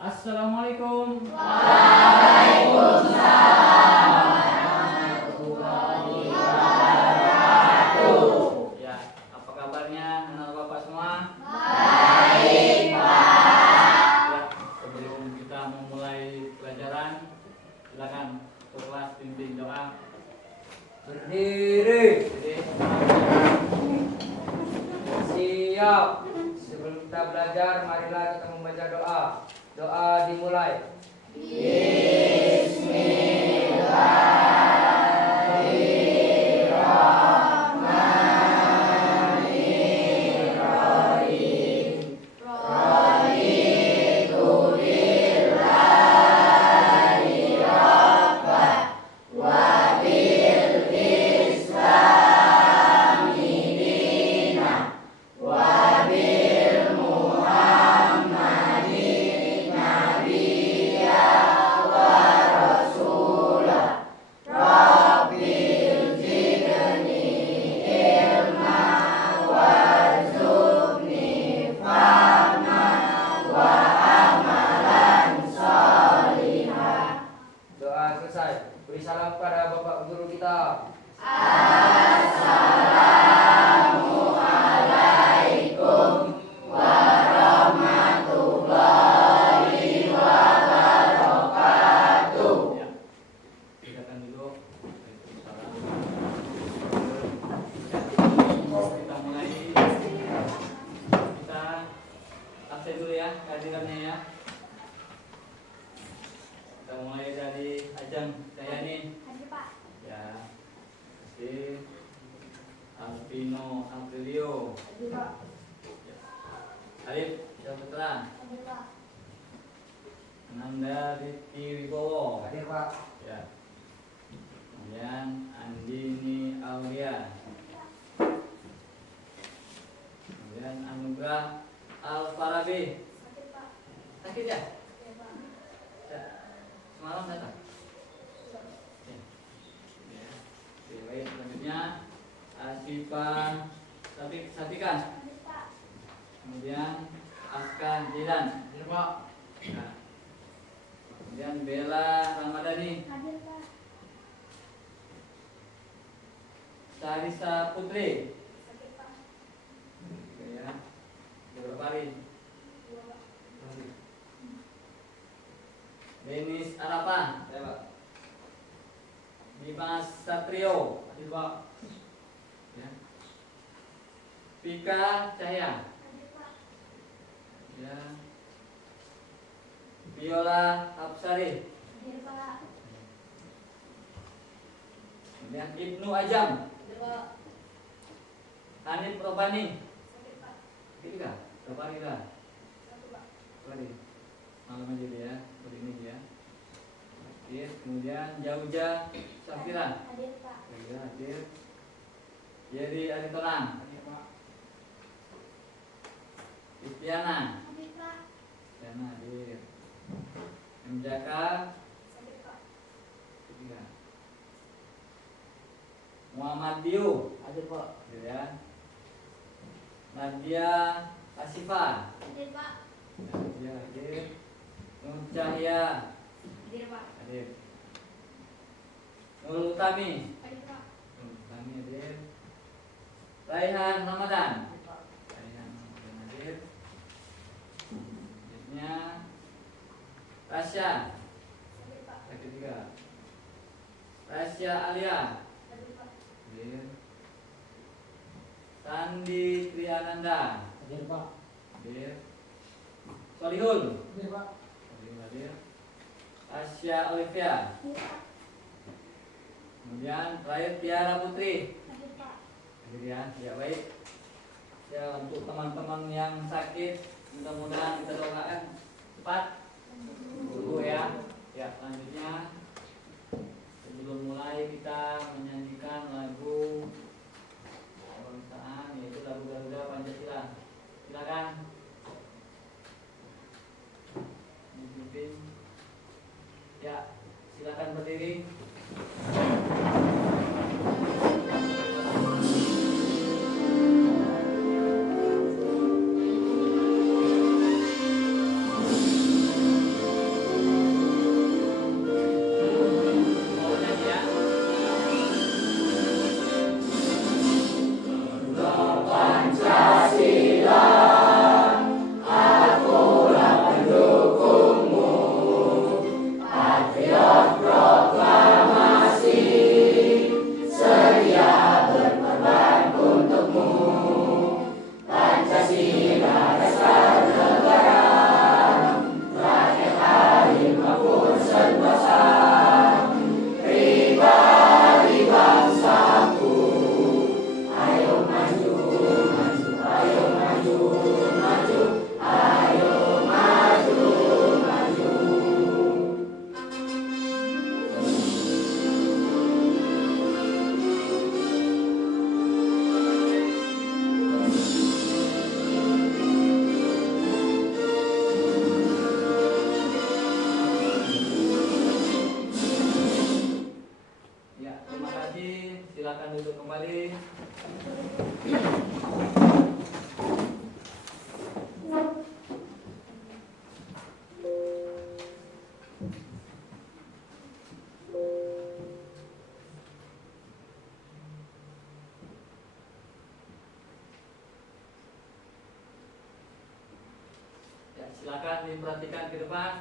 Assalamualaikum. Ya, apa kabarnya anak bapak semua? Ya, sebelum kita memulai pelajaran, silakan kelas pimpin doa. Berdiri. Jadi, Siap. Sebelum kita belajar, marilah kita membaca doa. Doa dimulai. Doa selesai. Beri salam kepada Bapak Guru kita. ya, silakan dulu. Kita mulai. Kita absen dulu ya kehadirannya ya. Kita mulai dari Ajeng saya nih. Ya, si Alvino Aprilio. Ya. Arif Syafitra. Ananda Rifki Wibowo. Hadir, Pak. Ya. Kemudian Andini Aulia. Kemudian Anugrah Al-Farabi. Sakit ya? Ya. Semalam datang? Ya. Ya. Oke, baik. Selanjutnya Asifah Safikan. Kemudian Aska Jilan. Hadir, Pak. Nah. Kemudian Bella Ramadhani. Sarisa Putri. Oke ya. Berapa hari? Denis Arapa. Ya, Pak. Dimas Satrio. Hadir, Pak. Ya. Pika Cahya. Ya. Viola Hapsari. Kemudian Ibnu Ajam. Hanif Robani. Ketiga, berapa hari lah? Hari. Malam aja dia, hari ini dia. Oke, kemudian Jauja Safira. Ya, hadir. Yeri Aritonang. Hadir, Pak. Istiana. Istiana hadir. Menjaka. Ketiga. Muhammad Dio. Hadir, Pak. Hadir ya. Nadia Asifa. Nadia hadir. Nur Cahya. Hadir. Nur Utami. Nur Utami hadir. Raihan Ramadan. Raihan Ramadan hadir. Selanjutnya Rasya. Ketiga. Rasya Alia. Hadir. Sandi Triananda. Hadir, Pak. Hadir. Solihul. Hadir, Pak. Hadir. Asya Olivia. Kemudian terakhir Tiara Putri. Hadir ya. Ya baik. Ya untuk teman-teman yang sakit, mudah-mudahan kita doakan cepat sembuh ya. Ya selanjutnya sebelum mulai kita menyanyikan lagu kebangsaan yaitu lagu Garuda Pancasila. Silakan dipimpin. Ya, silakan berdiri. silakan diperhatikan ke depan.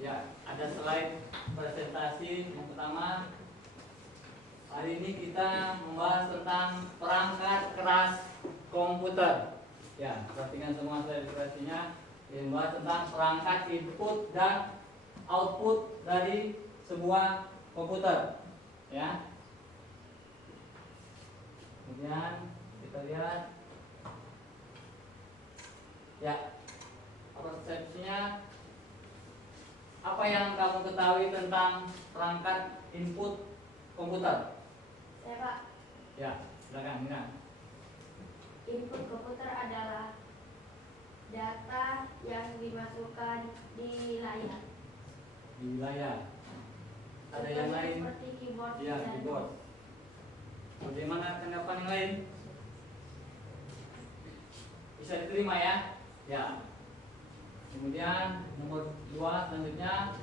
Ya, ada slide presentasi yang pertama. Hari ini kita membahas tentang perangkat keras komputer. Ya, perhatikan semua slide presentasinya. Ini membahas tentang perangkat input dan output dari sebuah komputer. Ya. Kemudian kita lihat. Ya, persepsinya apa yang kamu ketahui tentang perangkat input komputer? Saya Pak, Ya, silakan Mina. input komputer adalah data yang dimasukkan di layar. Di layar. Ada yang lain? Seperti keyboard Ya, dan keyboard. Bagaimana tanggapan yang lain? Bisa diterima ya? Ya. Kemudian nomor 2 selanjutnya,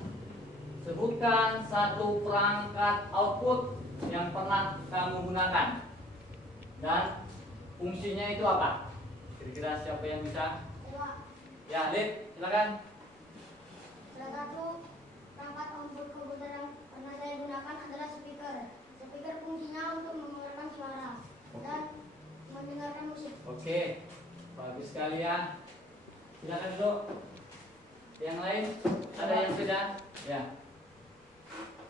sebutkan satu perangkat output yang pernah kamu gunakan dan fungsinya itu apa? Kira-kira siapa yang bisa? Pak, Ya, Lid, silakan. salah satu perangkat output komputer yang pernah saya gunakan adalah speaker. Speaker fungsinya untuk mengeluarkan suara dan mendengarkan musik. Oke, bagus sekali ya. Silakan dulu. Yang lain ada yang sudah? Ya.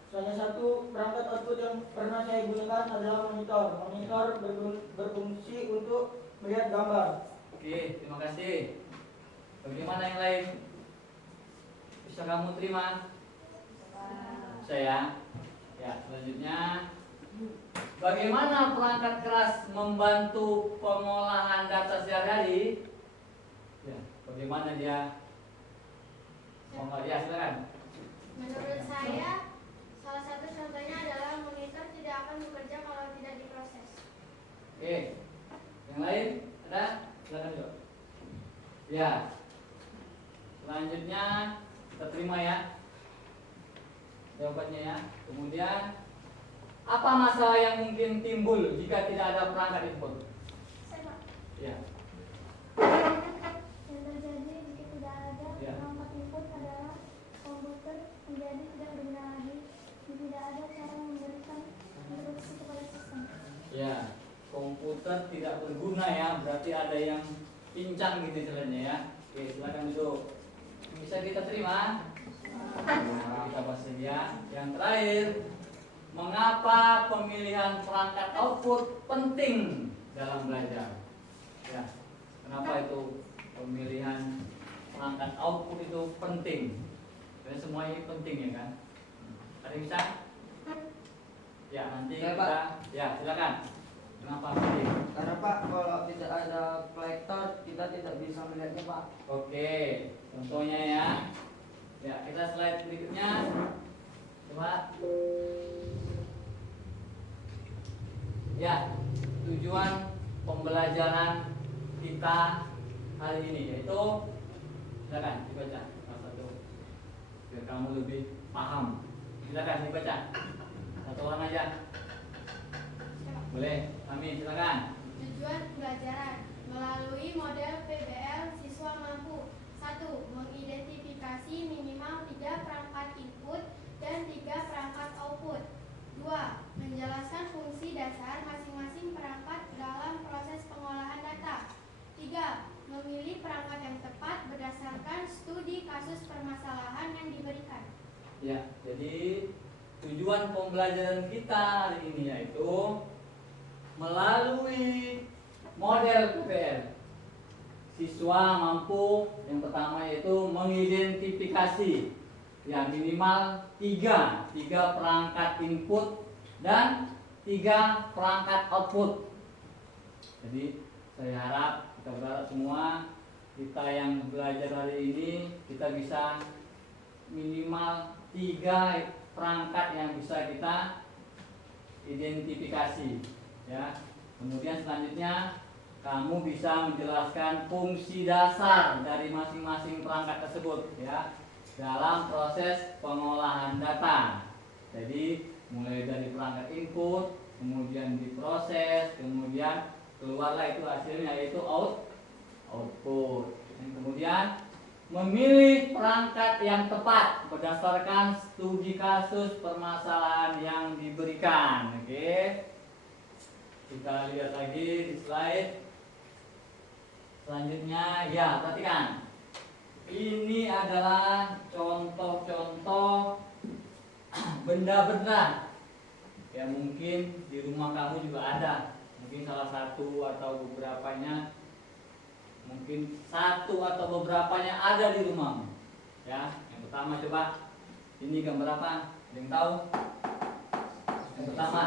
Salah satu perangkat output yang pernah saya gunakan adalah monitor. Monitor berfungsi untuk melihat gambar. Oke, terima kasih. Bagaimana yang lain? Bisa kamu terima? Saya. Ya, selanjutnya, bagaimana perangkat keras membantu pengolahan data sehari-hari? Ya, bagaimana dia? Ya, silakan. Menurut saya, salah satu contohnya adalah monitor tidak akan bekerja kalau tidak diproses. Oke, yang lain ada? Silakan dulu. Ya, selanjutnya kita terima ya jawabannya ya. Kemudian, apa masalah yang mungkin timbul jika tidak ada perangkat input? Saya Pak, Ya, yang terjadi jika tidak ada Ya. perangkat input adalah komputer menjadi tidak berguna lagi. Tidak ada cara memberikan instruksi kepada sistem. ya, komputer tidak berguna ya, berarti ada yang pincang gitu istilahnya ya. Oke, silakan duduk. Bisa kita terima? Kita bahas ya. Yang terakhir, mengapa pemilihan perangkat output penting dalam belajar? Ya, kenapa itu pemilihan perangkat output itu penting? Karena semua ini penting ya kan? Ada yang bisa? Ya, nanti Saya, kita. Pak. Ya, silakan. Kenapa penting? Karena Pak, kalau tidak ada proyektor kita tidak bisa melihatnya Pak. Oke, contohnya ya. Ya, kita slide berikutnya. Coba. Ya, tujuan pembelajaran kita hari ini yaitu, silakan dibaca salah satu biar kamu lebih paham. Silakan dibaca. Satu orang aja. Boleh, kami silakan. Tujuan pembelajaran melalui model PBL siswa mampu 1. Mengidentifikasi minimal 3 perangkat input dan 3 perangkat output. 2. Menjelaskan fungsi dasar masing-masing perangkat dalam proses pengolahan data. 3. Memilih perangkat yang tepat berdasarkan studi kasus permasalahan yang diberikan. Ya, jadi tujuan pembelajaran kita hari ini yaitu melalui model PBL. Siswa mampu yang pertama yaitu mengidentifikasi yang minimal 3 perangkat input dan 3 perangkat output. Jadi saya harap, kita berharap semua kita yang belajar hari ini kita bisa minimal 3 perangkat yang bisa kita identifikasi ya. Kemudian selanjutnya kamu bisa menjelaskan fungsi dasar dari masing-masing perangkat tersebut ya dalam proses pengolahan data. Jadi mulai dari perangkat input, kemudian diproses, kemudian keluarlah itu hasilnya yaitu output. Dan kemudian memilih perangkat yang tepat berdasarkan studi kasus permasalahan yang diberikan. Oke. Kita lihat lagi di slide selanjutnya. Ya, perhatikan. Ini adalah contoh-contoh benda-benda yang mungkin di rumah kamu juga ada. Mungkin salah satu atau beberapanya, mungkin satu atau beberapanya ada di rumahmu. Ya, yang pertama coba, ini gambar apa? Ada yang tahu? Yang pertama,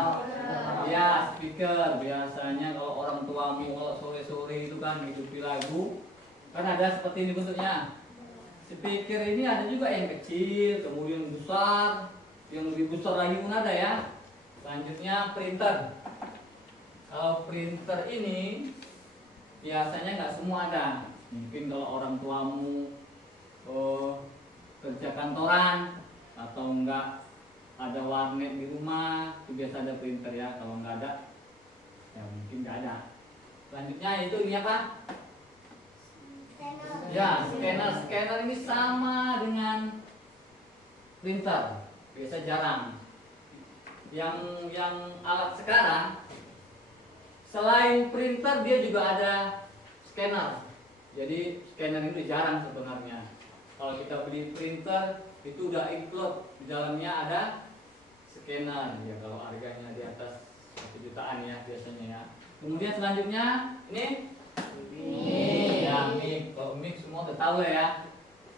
ya speaker. Biasanya kalau orang tuamu kalau sore-sore itu kan hidupi lagu, kan ada seperti ini bentuknya. Speaker ini ada juga yang kecil, kemudian besar, yang lebih besar lagi pun ada ya. Selanjutnya printer. Kalau printer ini biasanya nggak semua ada. Mungkin kalau orang tuamu kerja kantoran atau enggak ada warnet di rumah, itu biasa ada printer ya. Kalau nggak ada, ya mungkin nggak ada. Selanjutnya itu ini apa? Ya, scanner. Scanner ini sama dengan printer. Biasa jarang. Yang alat sekarang, selain printer dia juga ada scanner. Jadi scanner itu jarang sebenarnya. Kalau kita beli printer itu udah include di dalamnya ada scanner. Ya kalau harganya di atas 1 jutaan ya biasanya ya. Kemudian selanjutnya ini ya mic. Kalau mic semua udah tahu ya.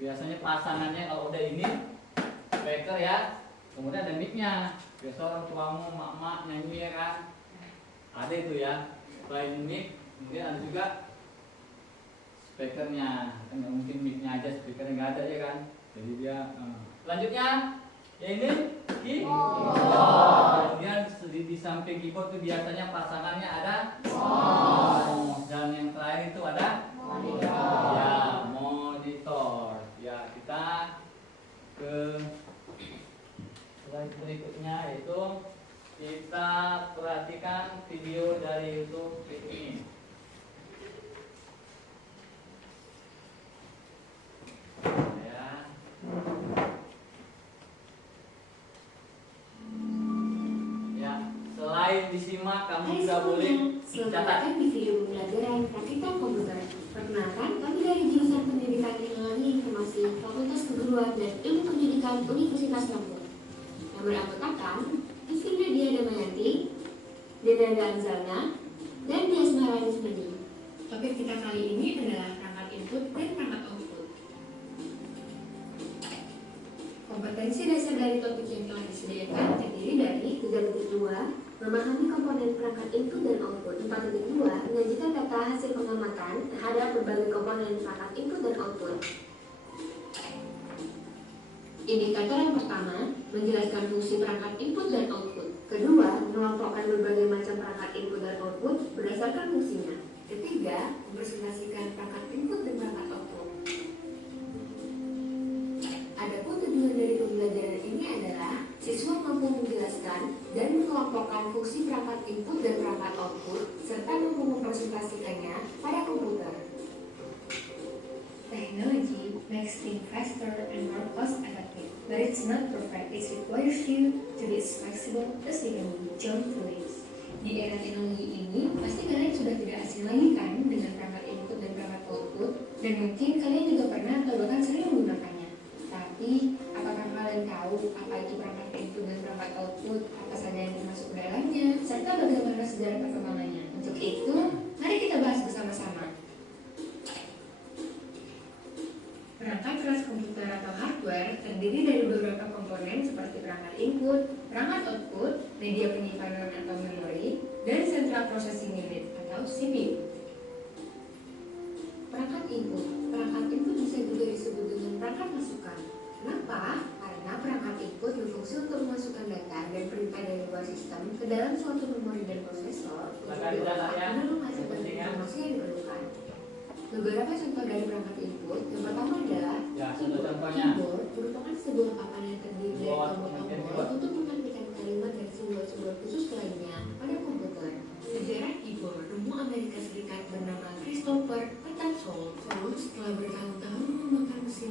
Biasanya pasangannya kalau udah ini speaker ya. Kemudian ada mic-nya. Biasa orang tuamu, mak-mak nyanyi ya kan. Ada itu ya. Selain mic, kemudian ada juga speakernya. Kan mungkin mic-nya aja, speakernya nggak ada ya kan. Jadi dia. Selanjutnya, ya ini keyboard. Kemudian di samping keyboard itu biasanya pasangannya ada mouse. Dan yang terakhir itu ada monitor. Ya, monitor. Ya, kita ke slide berikutnya, yaitu kita perhatikan video dari YouTube ini. Ya. Ya, selain disimak kamu juga boleh catat. Di video pembelajaran praktikal komputer. Perkenalkan, kami dari jurusan Pendidikan Teknologi Informasi, Fakultas Keguruan dan Ilmu Pendidikan Universitas Lampung. Yang beranggotakan Ivina Dia Damayanti, Dedanda Anzalna, dan Dias Maharani Smedi. Topik kita kali ini adalah perangkat input dan perangkat output. Kompetensi dasar dari topik yang telah disediakan terdiri dari 3.2, memahami komponen perangkat input dan output. 4.2, menyajikan data hasil pengamatan terhadap berbagai komponen perangkat input dan output. Indikator yang pertama, menjelaskan fungsi perangkat input dan output. Kedua, mengelompokkan berbagai macam perangkat input dan output berdasarkan fungsinya. Ketiga, mempresentasikan perangkat input dan perangkat output. Adapun tujuan dari pembelajaran ini adalah siswa mampu menjelaskan dan mengelompokkan fungsi perangkat input dan perangkat output serta mampu mempresentasikannya pada komputer. Technology makes things faster and more cost-effective, but it's not perfect. It requires you to be as flexible as you can be. John Lewis. Di era teknologi ini, pasti kalian sudah tidak asing lagi kan dengan perangkat input dan perangkat output, dan mungkin kalian juga pernah atau bahkan sering menggunakannya. Tapi, apakah kalian tahu apa itu perangkat input dan perangkat output, apa saja yang termasuk ke dalamnya, serta bagaimana sejarah perkembangannya? Untuk itu, mari kita bahas bersama-sama. Perangkat keras komputer atau hardware terdiri dari beberapa komponen seperti perangkat input, perangkat output, media penyimpanan atau memori, dan central processing unit atau CPU. Perangkat input. Perangkat input bisa juga disebut dengan perangkat masukan. Kenapa? Karena perangkat input berfungsi untuk memasukkan data dan perintah dari luar sistem ke dalam suatu memori dan prosesor untuk diolah menghasilkan informasi yang diperlukan. Beberapa contoh dari perangkat input, yang pertama adalah keyboard. Keyboard merupakan sebuah papan yang terdiri dari tombol-tombol untuk mengetikkan kalimat dan simbol-simbol khusus lainnya pada komputer. Sejarah keyboard, ilmuwan Amerika Serikat bernama Christopher Petansold setelah bertahun-tahun mengembangkan mesin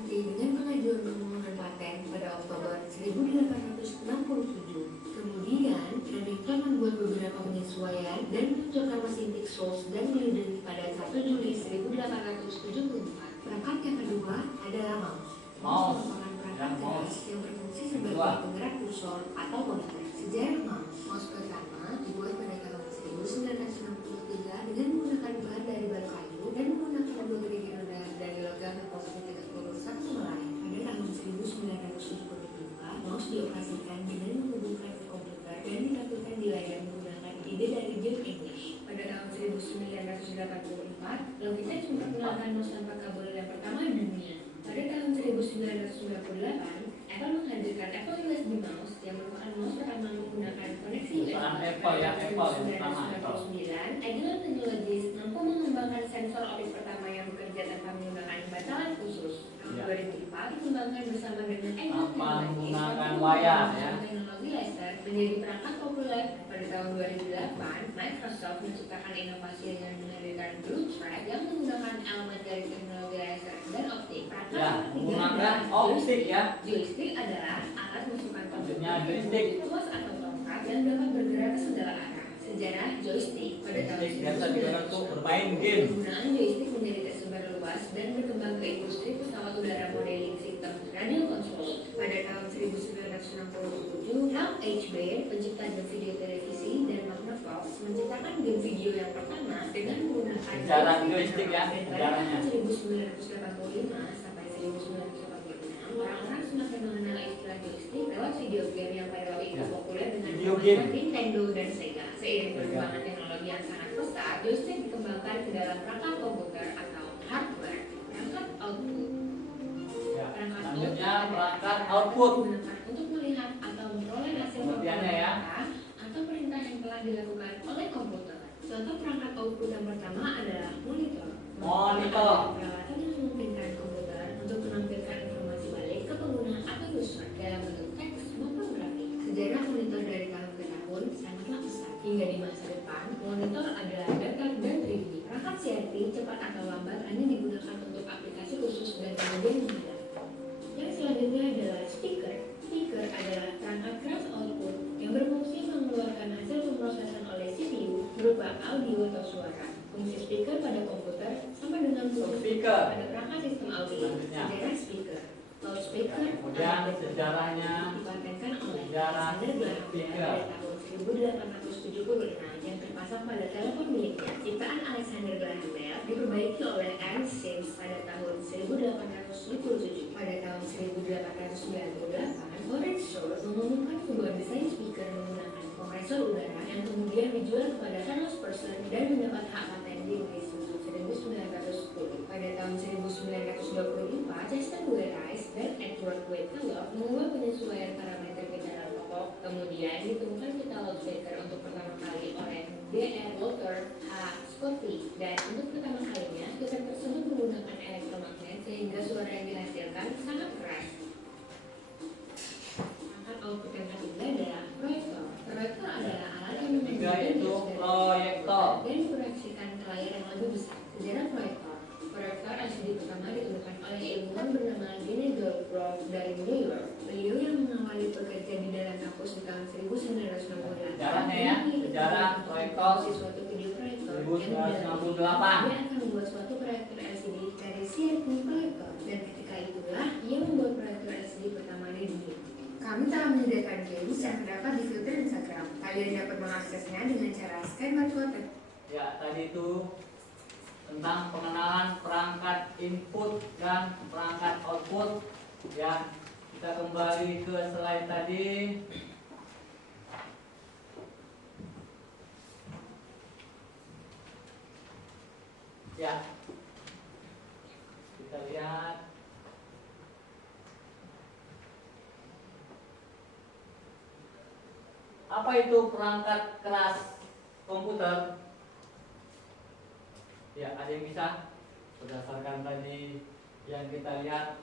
Optic Source dan Glidden pada 1 Juli 1874. Perangkat yang kedua adalah mouse. Mouse. merupakan perangkat Yang mouse. keras yang berfungsi sebagai Kedua. penggerak kursor atau monitor. Sejarah mouse. Mouse pertama dibuat pada tahun 1963 dengan menggunakan bahan dari batu kayu dan menggunakan dua gerigi roda dari logam berposisi tegak lurus satu sama lain. Pada tahun 1972, mouse dioperasikan dengan menghubungkan ke komputer dan ditampilkan di layar menggunakan ide dari John English. Pada tahun 1984, Logitech memperkenalkan mouse tanpa kabel yang pertama di dunia. Pada tahun 1998, Apple menghadirkan Apple USB Mouse yang merupakan mouse pertama menggunakan koneksi USB. Perusahaan Apple ya, Apple yang pertama, Apple. 1999, Agilent Technologies mampu mengembangkan sensor optik pertama yang bekerja tanpa menggunakan batalan khusus. Tahun Ya. 2004 dikembangkan bersama dengan Agilent Tanpa Technologies menggunakan mampu wayar, mengembangkan ya. teknologi laser menjadi perangkat populer. Pada tahun 2008, Microsoft menciptakan inovasi dengan menghadirkan Blue Thread yang menggunakan elemen dari teknologi laser dan optik. Perangkat Ya, ketiga menggunakan adalah optik ya. Joystick adalah alat masukkan Maksudnya kontrol joystick. luas atau tongkat yang dapat bergerak ke segala arah. Sejarah joystick pada tahun Joystick biasa digunakan untuk bermain game. penggunaan joystick menjadi tersebar luas dan berkembang ke industri pesawat udara modeling sistem radio control. Pada tahun 1967, Ralph H. Baer, pencipta game video televisi dan Magnavox, menciptakan game video yang pertama dengan menggunakan Sejarah joystick ya, Dan pada sejarahnya. tahun 1985 sampai 1986, orang-orang semakin mengenal istilah joystick lewat video game yang viral itu Ya. populer dengan Video menggunakan game. Nintendo dan Sega. Seiring Sega. perkembangan teknologi yang sangat pesat, joystick dikembangkan ke dalam perangkat komputer atau hardware. Perangkat output. Ya. Perangkat Selanjutnya output perangkat adalah output. digunakan untuk melihat atau memperoleh hasil Pengertiannya ya. perangkat atau perintah yang telah dilakukan oleh komputer. Contoh perangkat output yang pertama adalah monitor. Monitor. Peralatan yang memungkinkan komputer untuk menampilkan informasi balik ke pengguna atau user dalam bentuk teks maupun grafik. Sejarah monitor dari tahun ke tahun sangatlah pesat. Hingga di masa depan, monitor adalah datar dan 3D. Perangkat CRT cepat atau lambat hanya digunakan untuk aplikasi khusus dan kemudian menghilang. Yang selanjutnya adalah speaker. Speaker adalah perangkat keras output yang berfungsi mengeluarkan hasil pemrosesan oleh CPU berupa audio atau suara. Fungsi speaker pada komputer sama dengan fungsi Speaker. pada perangkat sistem audio. Selanjutnya. Sejarah speaker. Loudspeaker Ya, kemudian sejarahnya. dipatenkan oleh Sejarah Alexander Graham Bell speaker. pada tahun 1876 yang terpasang pada telepon miliknya. Ciptaan Alexander Graham Bell diperbaiki oleh Ernst Sims pada tahun 1857. Pada tahun 1898, Orange Source mengumumkan sebuah desain speaker menggunakan kompresor udara yang kemudian dijual kepada Charles Person dan mendapat hak paten di Inggris sejak 1910. Pada tahun 1924, Chester W. Rice dan Edward W. Kellogg mengubah penyesuaian parameter bicara pokok. Kemudian ditemukan pita loudspeaker untuk pertama kali oleh D.R. Walter H. Scotty, dan untuk pertama kalinya speaker tersebut menggunakan elektromagnet sehingga suara yang dihasilkan sangat keras. Perangkat output yang ketiga adalah proyektor. Proyektor adalah alat yang Ketiga menghubungkan yaitu gas dari proyektor. dan diproyeksikan ke layar yang lebih besar. Sejarah proyektor. Proyektor LCD pertama ditemukan oleh ilmuwan bernama Gene Goldberg dari New York. Beliau yang mengawali bekerja di dalam kampus di tahun 1968. Sejarahnya ya, sejarah proyektor suatu video proyektor 1968. Dia akan membuat suatu proyektor LCD dari CRT proyektor, dan ketika itulah ia membuat proyektor LCD pertama di dunia. Kami telah menyediakan games yang terdapat di filter Instagram. Kalian dapat mengaksesnya dengan cara scan barcode. Ya, tadi itu tentang pengenalan perangkat input dan perangkat output. Ya, kita kembali ke slide tadi. Ya, kita lihat. Apa itu perangkat keras komputer? Ya, ada yang bisa berdasarkan tadi yang kita lihat.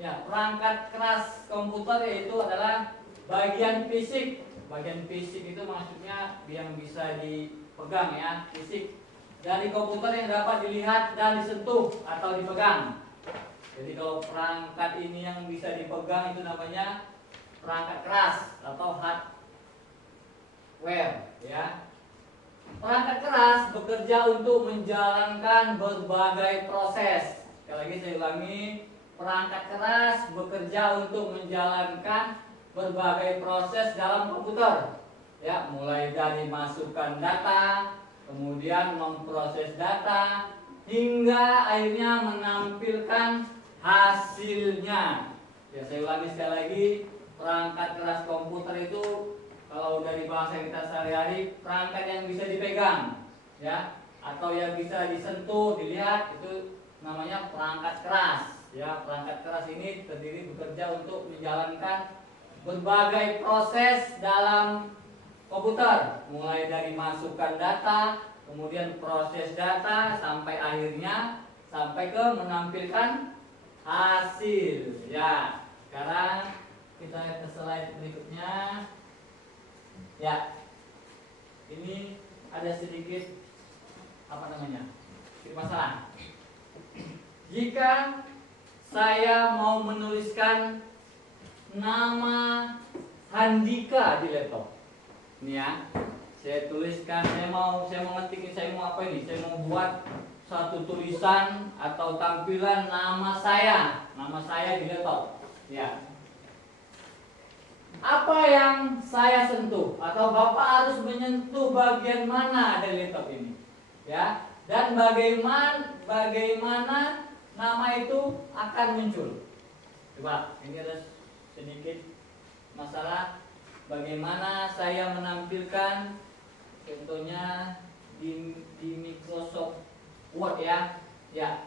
Ya, perangkat keras komputer yaitu adalah bagian fisik. Bagian fisik itu maksudnya yang bisa dipegang ya, fisik dari komputer yang dapat dilihat dan disentuh atau dipegang. Jadi kalau perangkat ini yang bisa dipegang itu namanya perangkat keras atau hardware ya. Perangkat keras bekerja untuk menjalankan berbagai proses. Sekali lagi saya ulangi, perangkat keras bekerja untuk menjalankan berbagai proses dalam komputer. Ya, mulai dari masukkan data, kemudian memproses data, hingga akhirnya menampilkan hasilnya. Ya, saya ulangi sekali lagi, perangkat keras komputer itu kalau dari bahasa kita sehari-hari, perangkat yang bisa dipegang, ya, atau yang bisa disentuh, dilihat, itu namanya perangkat keras. Ya, perangkat keras ini terdiri bekerja untuk menjalankan berbagai proses dalam komputer, mulai dari masukkan data, kemudian proses data, sampai akhirnya sampai ke menampilkan hasil. Ya, sekarang kita ke slide berikutnya. Ya, ini ada sedikit sedikit masalah. Jika saya mau menuliskan nama Handika di laptop, ini ya, saya tuliskan, saya mau ngetik, saya mau apa ini? Saya mau buat satu tulisan atau tampilan nama saya di laptop. Ya. Apa yang saya sentuh atau Bapak harus menyentuh bagian mana dari laptop ini, ya? Dan bagaimana nama itu akan muncul? Coba, ini ada sedikit masalah bagaimana saya menampilkan, contohnya di Microsoft Word, ya. Ya,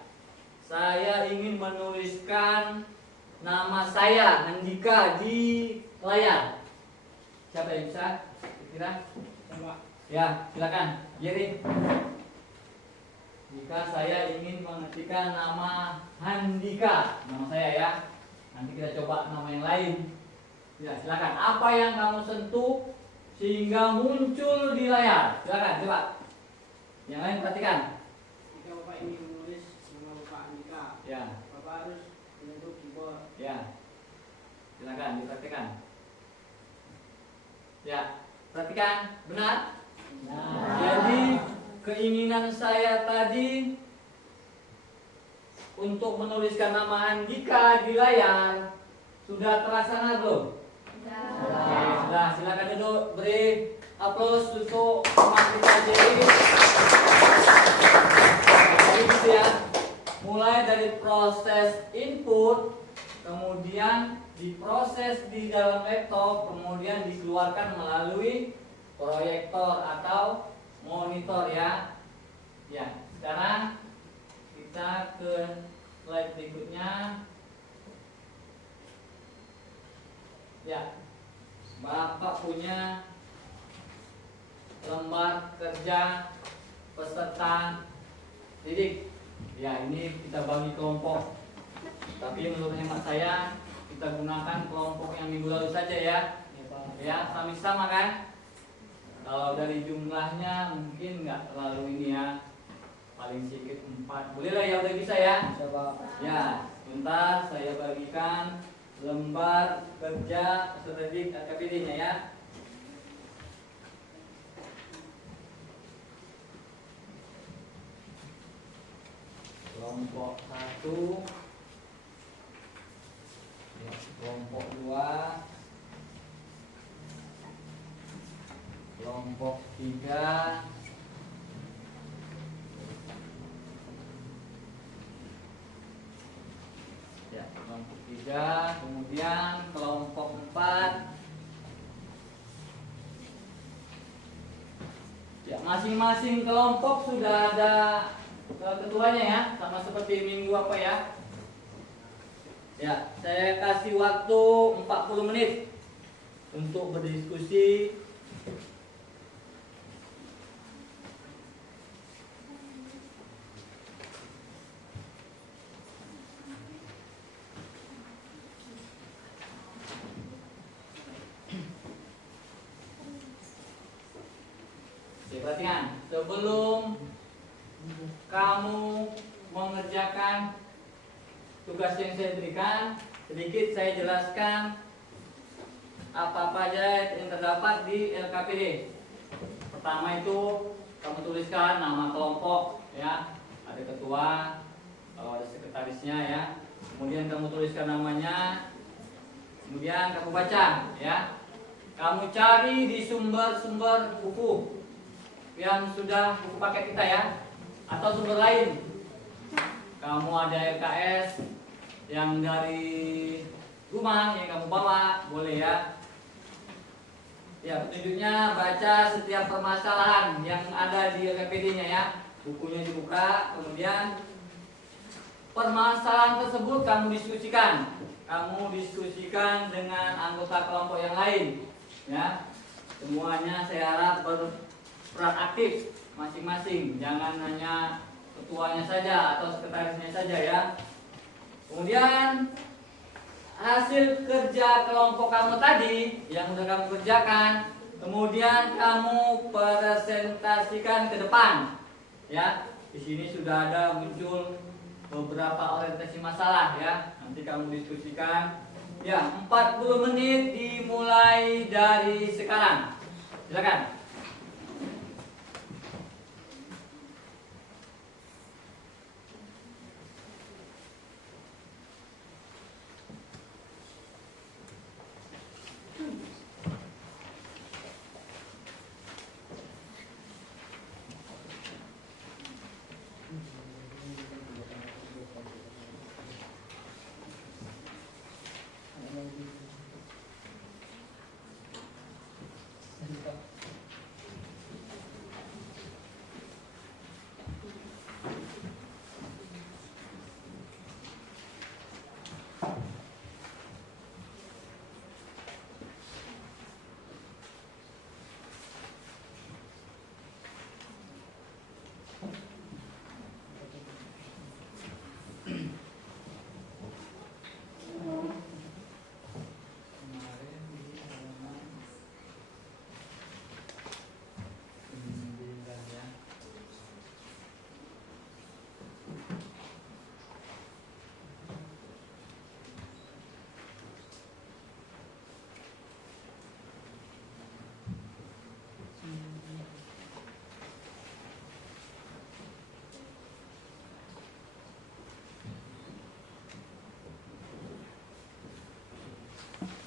saya ingin menuliskan nama saya Handika di layar. Siapa yang bisa? Kira? Ya, silakan. Jerry. Jika saya ingin mengetikkan nama Handika, nama saya ya. Nanti kita coba nama yang lain. Ya, silakan. Apa yang kamu sentuh sehingga muncul di layar? Silakan, coba. Yang lain perhatikan. Jika Bapak ingin menulis nama Bapak Handika, Ya. Bapak harus menyentuh keyboard. Ya. Silakan diperhatikan. Ya, perhatikan, benar? Nah. Jadi keinginan saya tadi untuk menuliskan nama Handika di layar sudah terlaksana belum? Oke, sudah. Silakan duduk, beri aplaus untuk teman kita Jerry. Jadi gitu ya. Mulai dari proses input, kemudian diproses di dalam laptop, kemudian dikeluarkan melalui proyektor atau monitor, ya. Ya, sekarang kita ke slide berikutnya. Ya, Bapak punya lembar kerja peserta didik. Ya, ini kita bagi kelompok. Tapi menurut hemat saya, kita gunakan kelompok yang minggu lalu saja ya. Ya, sama kan? Kalau dari jumlahnya mungkin nggak terlalu ini ya. Paling sedikit 4. Boleh lah ya, udah bisa ya? Ya, sebentar saya bagikan lembar kerja peserta didik KKPD-nya ya. Kelompok 1, kelompok 2, kelompok 3, ya, kelompok 3, kemudian kelompok 4. Ya, masing-masing kelompok sudah ada ketuanya ya, sama seperti minggu apa ya. Ya, saya kasih waktu 40 menit untuk berdiskusi. Perhatikan, sebelum kamu mengerjakan tugas yang saya berikan, sedikit saya jelaskan apa-apa aja yang terdapat di LKPD. Pertama itu kamu tuliskan nama kelompok ya, ada ketua, kalau ada sekretarisnya ya. Kemudian kamu tuliskan namanya, kemudian kamu baca ya. Kamu cari di sumber-sumber buku yang sudah buku paket kita ya, atau sumber lain. Kamu ada LKS yang dari rumah yang kamu bawa, boleh ya. Ya, petunjuknya baca setiap permasalahan yang ada di LKPD-nya ya. Bukunya dibuka, kemudian permasalahan tersebut kamu diskusikan. Kamu diskusikan dengan anggota kelompok yang lain ya. Semuanya saya harap berperan aktif masing-masing. Jangan hanya ketuanya saja atau sekretarisnya saja ya. Kemudian hasil kerja kelompok kamu tadi yang sudah kamu kerjakan, kemudian kamu presentasikan ke depan. Ya, di sini sudah ada muncul beberapa orientasi masalah ya. Nanti kamu diskusikan. Ya, 40 menit dimulai dari sekarang. Silakan.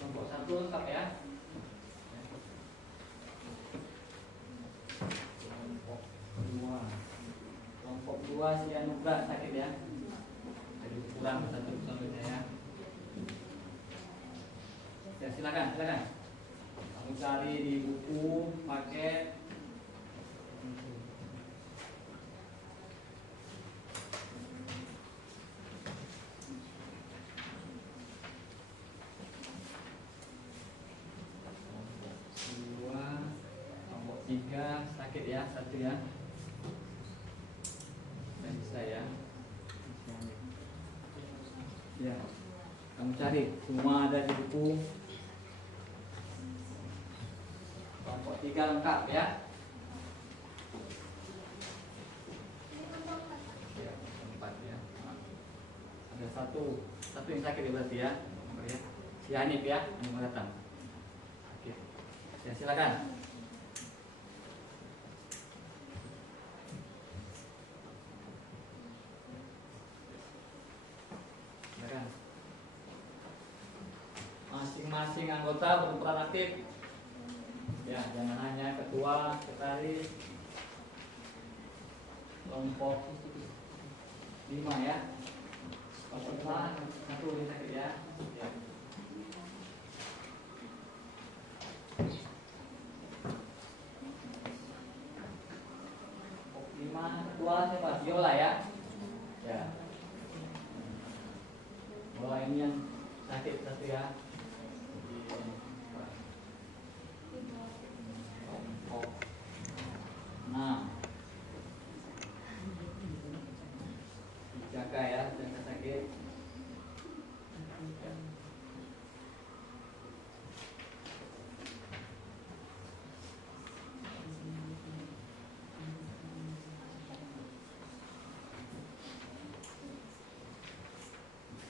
Kelompok 1 lengkap ya. Kelompok 2 si Anugrah sakit ya. Jadi kurang satu personilnya ya. Ya silakan. Kamu cari di buku paket. Tiga sakit ya, satu ya. Dan bisa ya. Ya, kamu cari semua ada di buku. Kelompok 3 lengkap ya. Ya, 4 ya. Ada satu yang sakit ya berarti ya. Si Hanif ya, yang mau datang. Oke. Ya silakan. Masing-masing anggota berperan aktif. Ya, jangan hanya ketua, sekretaris. Kelompok 5 ya. Kelompok 5 satu yang sakit ya. Ya. Kelompok 5 ketua siapa? Viola ya. Ya. Viola ini yang sakit satu ya. Nah, jaga ya, jangan sakit.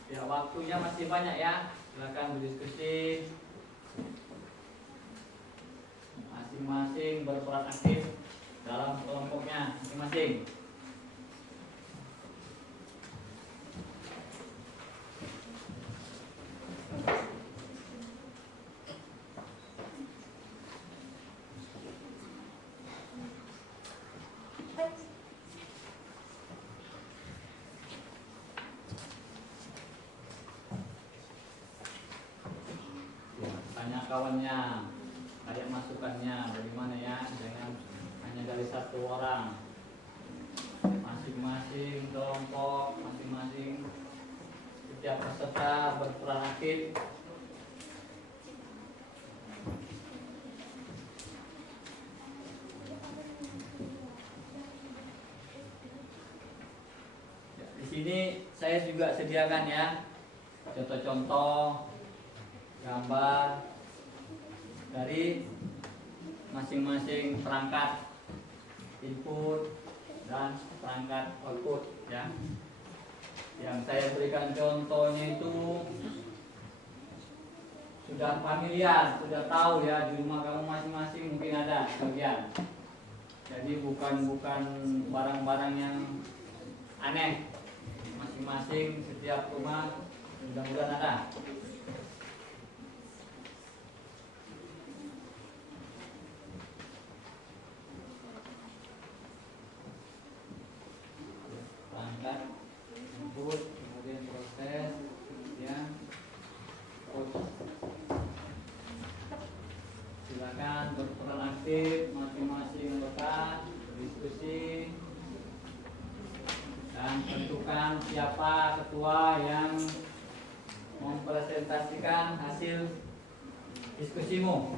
Ya, waktunya masih banyak ya. Silakan berdiskusi. Masing-masing berperan aktif. dalam kelompoknya masing-masing. Tanya kawannya, kayak masukannya bagaimana ya, jangan hanya dari satu orang, masing-masing kelompok, masing-masing setiap peserta berperan aktif. Ya, di sini saya juga sediakan ya contoh-contoh gambar dari masing-masing perangkat input dan perangkat output ya. Yang saya berikan contohnya itu sudah familiar, sudah tahu ya, di rumah kamu masing-masing mungkin ada sebagian. Jadi bukan barang-barang yang aneh, masing-masing setiap rumah mudah-mudahan ada. Perangkat input, kemudian proses ya. Silakan berperan aktif masing-masing anggota berdiskusi dan tentukan siapa ketua yang mempresentasikan hasil diskusimu.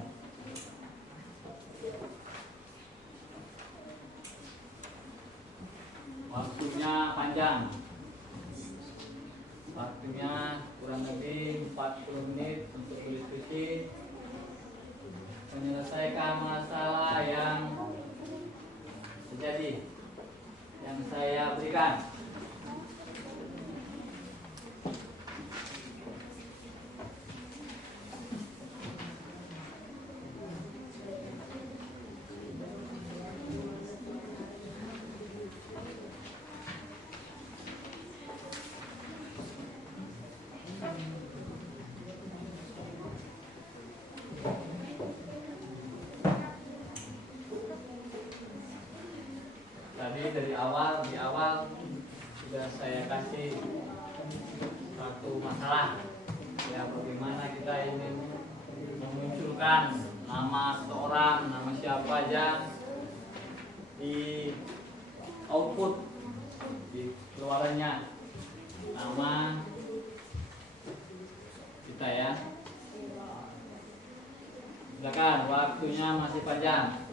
Waktunya panjang, waktunya kurang lebih 40 menit untuk berdiskusi, menyelesaikan masalah yang terjadi yang saya berikan. Tadi di awal sudah saya kasih satu masalah ya, bagaimana kita ingin memunculkan nama seorang, nama siapa aja di output, di keluarannya nama kita ya. Silakan, waktunya masih panjang.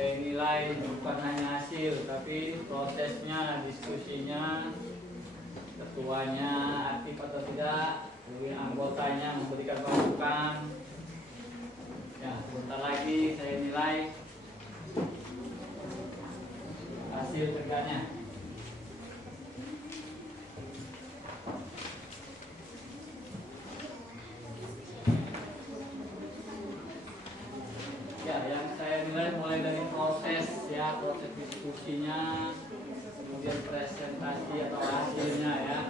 saya nilai bukan hanya hasil, tapi prosesnya, diskusinya, ketuanya aktif atau tidak, kemudian anggotanya memberikan masukan. Ya, sebentar lagi saya nilai hasil kerjanya. Ya, yang saya nilai mulai dari proses ya, proses diskusinya, kemudian presentasi atau hasilnya ya.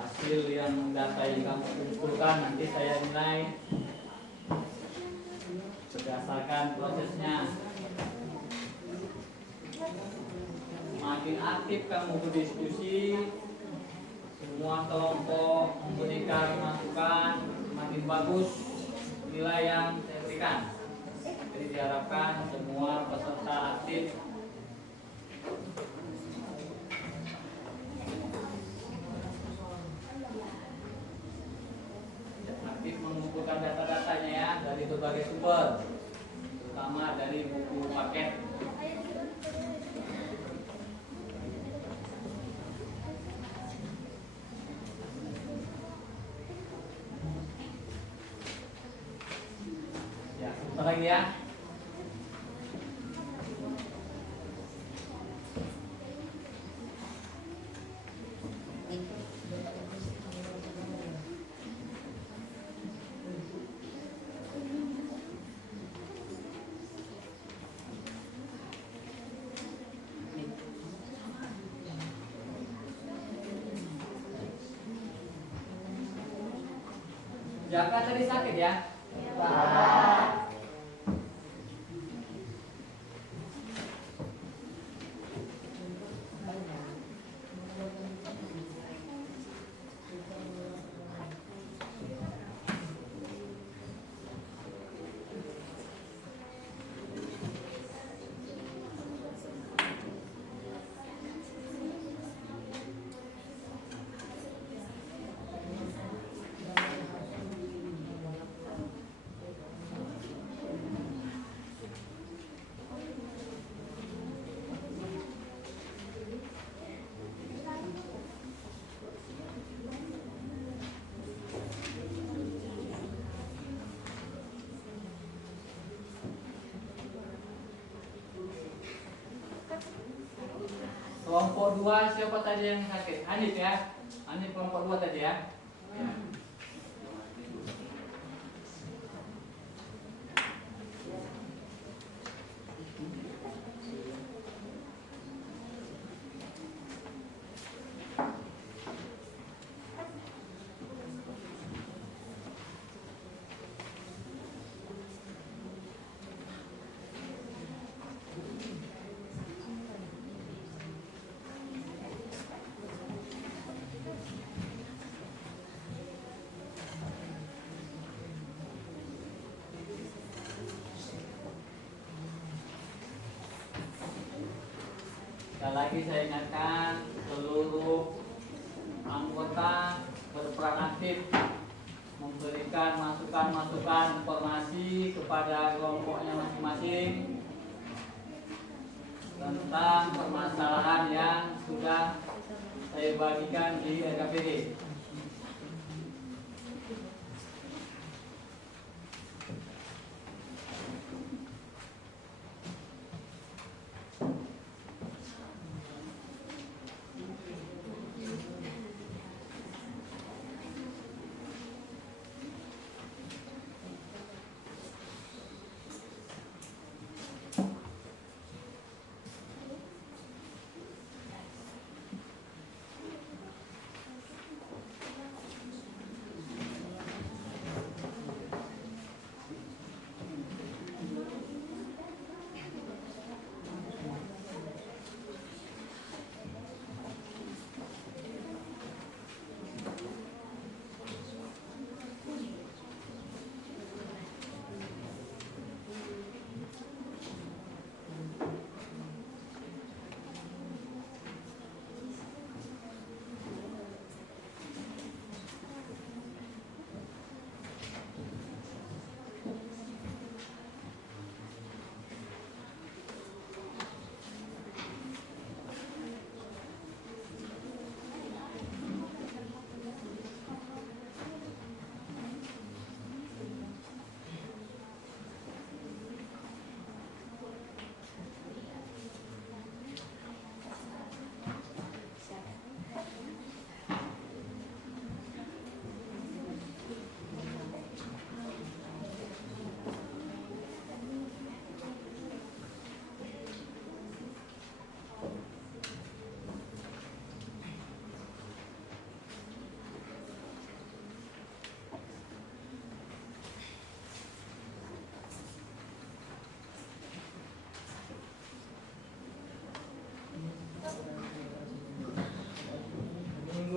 Hasil yang data yang kamu kumpulkan nanti saya nilai berdasarkan prosesnya. Makin aktif kamu berdiskusi, semua kelompok memberikan masukan, makin bagus nilai yang saya berikan. Jadi diharapkan semua peserta aktif mengumpulkan data-datanya ya dari berbagai sumber, terutama dari buku paket. Ya, sebentar lagi ya. Jaka tadi sakit ya? Kelompok 2 siapa tadi yang sakit? Hanif ya? Hanif kelompok 2 tadi ya? Sekali lagi saya ingatkan seluruh anggota berperan aktif memberikan masukan-masukan informasi kepada kelompoknya masing-masing tentang permasalahan yang sudah saya bagikan di RKPD.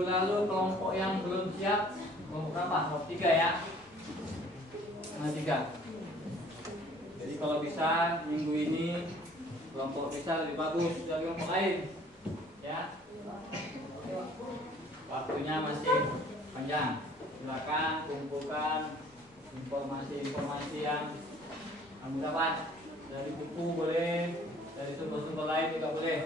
lalu kelompok yang belum siap, kelompok berapa? Kelompok 3 ya. Nah 3. Jadi kalau bisa minggu ini kelompok bisa lebih bagus dari kelompok lain, ya. Waktunya masih panjang. Silakan kumpulkan informasi-informasi yang kamu dapat dari buku boleh, dari sumber-sumber lain juga boleh.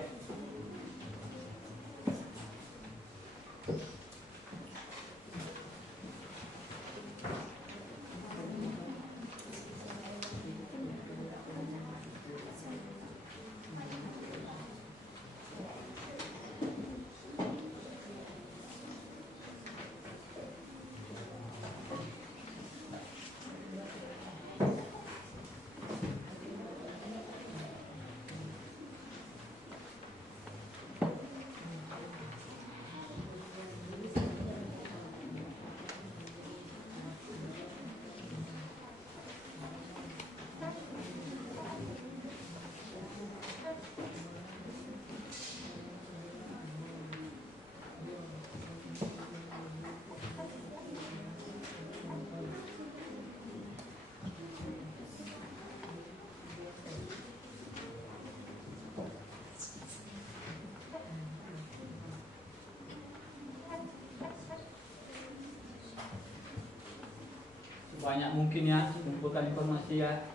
Banyak mungkin ya, kumpulkan informasi ya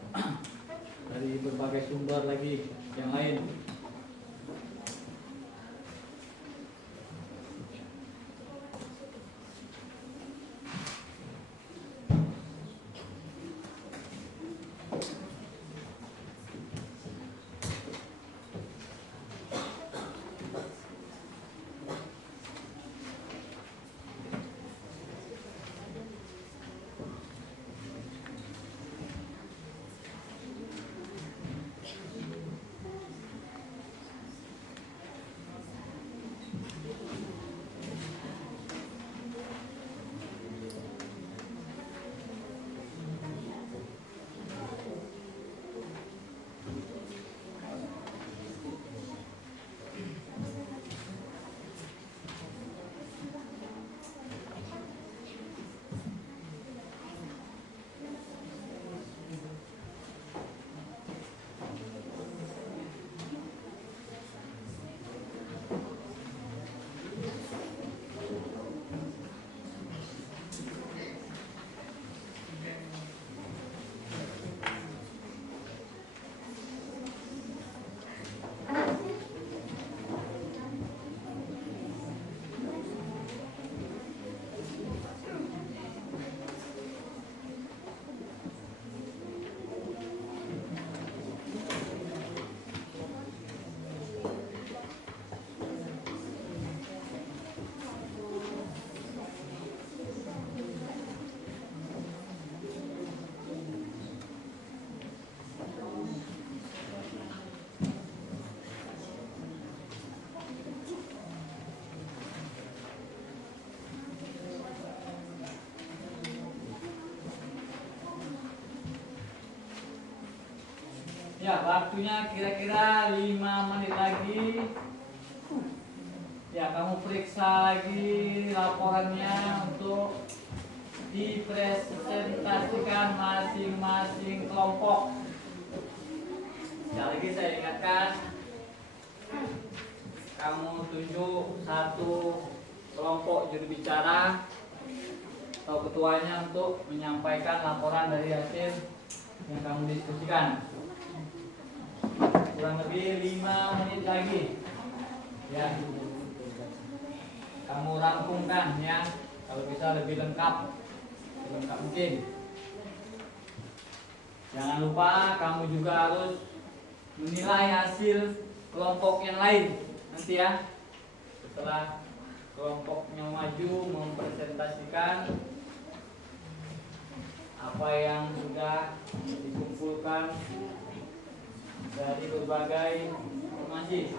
dari berbagai sumber lagi yang lain. Ya, waktunya kira-kira 5 menit lagi. Ya, kamu periksa lagi laporannya untuk dipresentasikan masing-masing kelompok. Sekali lagi saya ingatkan, kamu tunjuk satu kelompok juru bicara atau ketuanya untuk menyampaikan laporan dari hasil yang kamu diskusikan. Kurang lebih 5 menit lagi. Ya, kamu rampungkan ya, kalau bisa lebih lengkap mungkin. Jangan lupa kamu juga harus menilai hasil kelompok yang lain nanti ya. Setelah kelompoknya maju mempresentasikan apa yang sudah dikumpulkan dari berbagai informasi.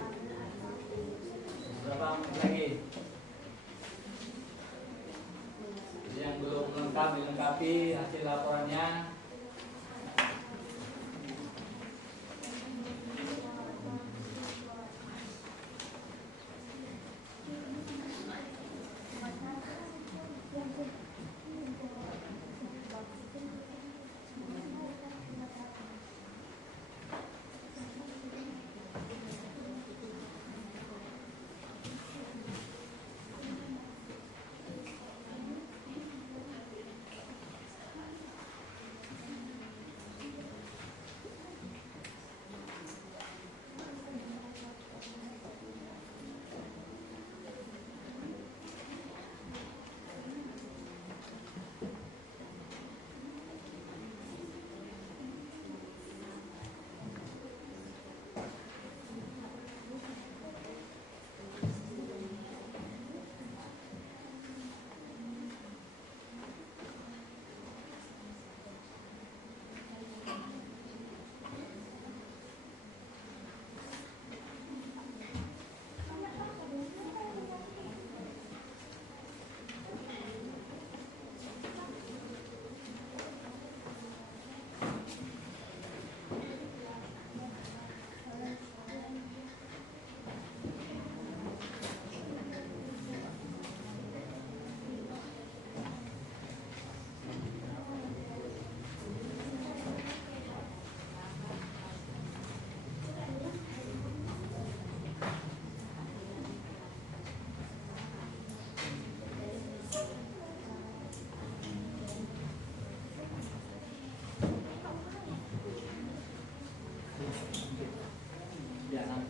Berapa menit lagi? Yang belum lengkap dilengkapi hasil laporannya.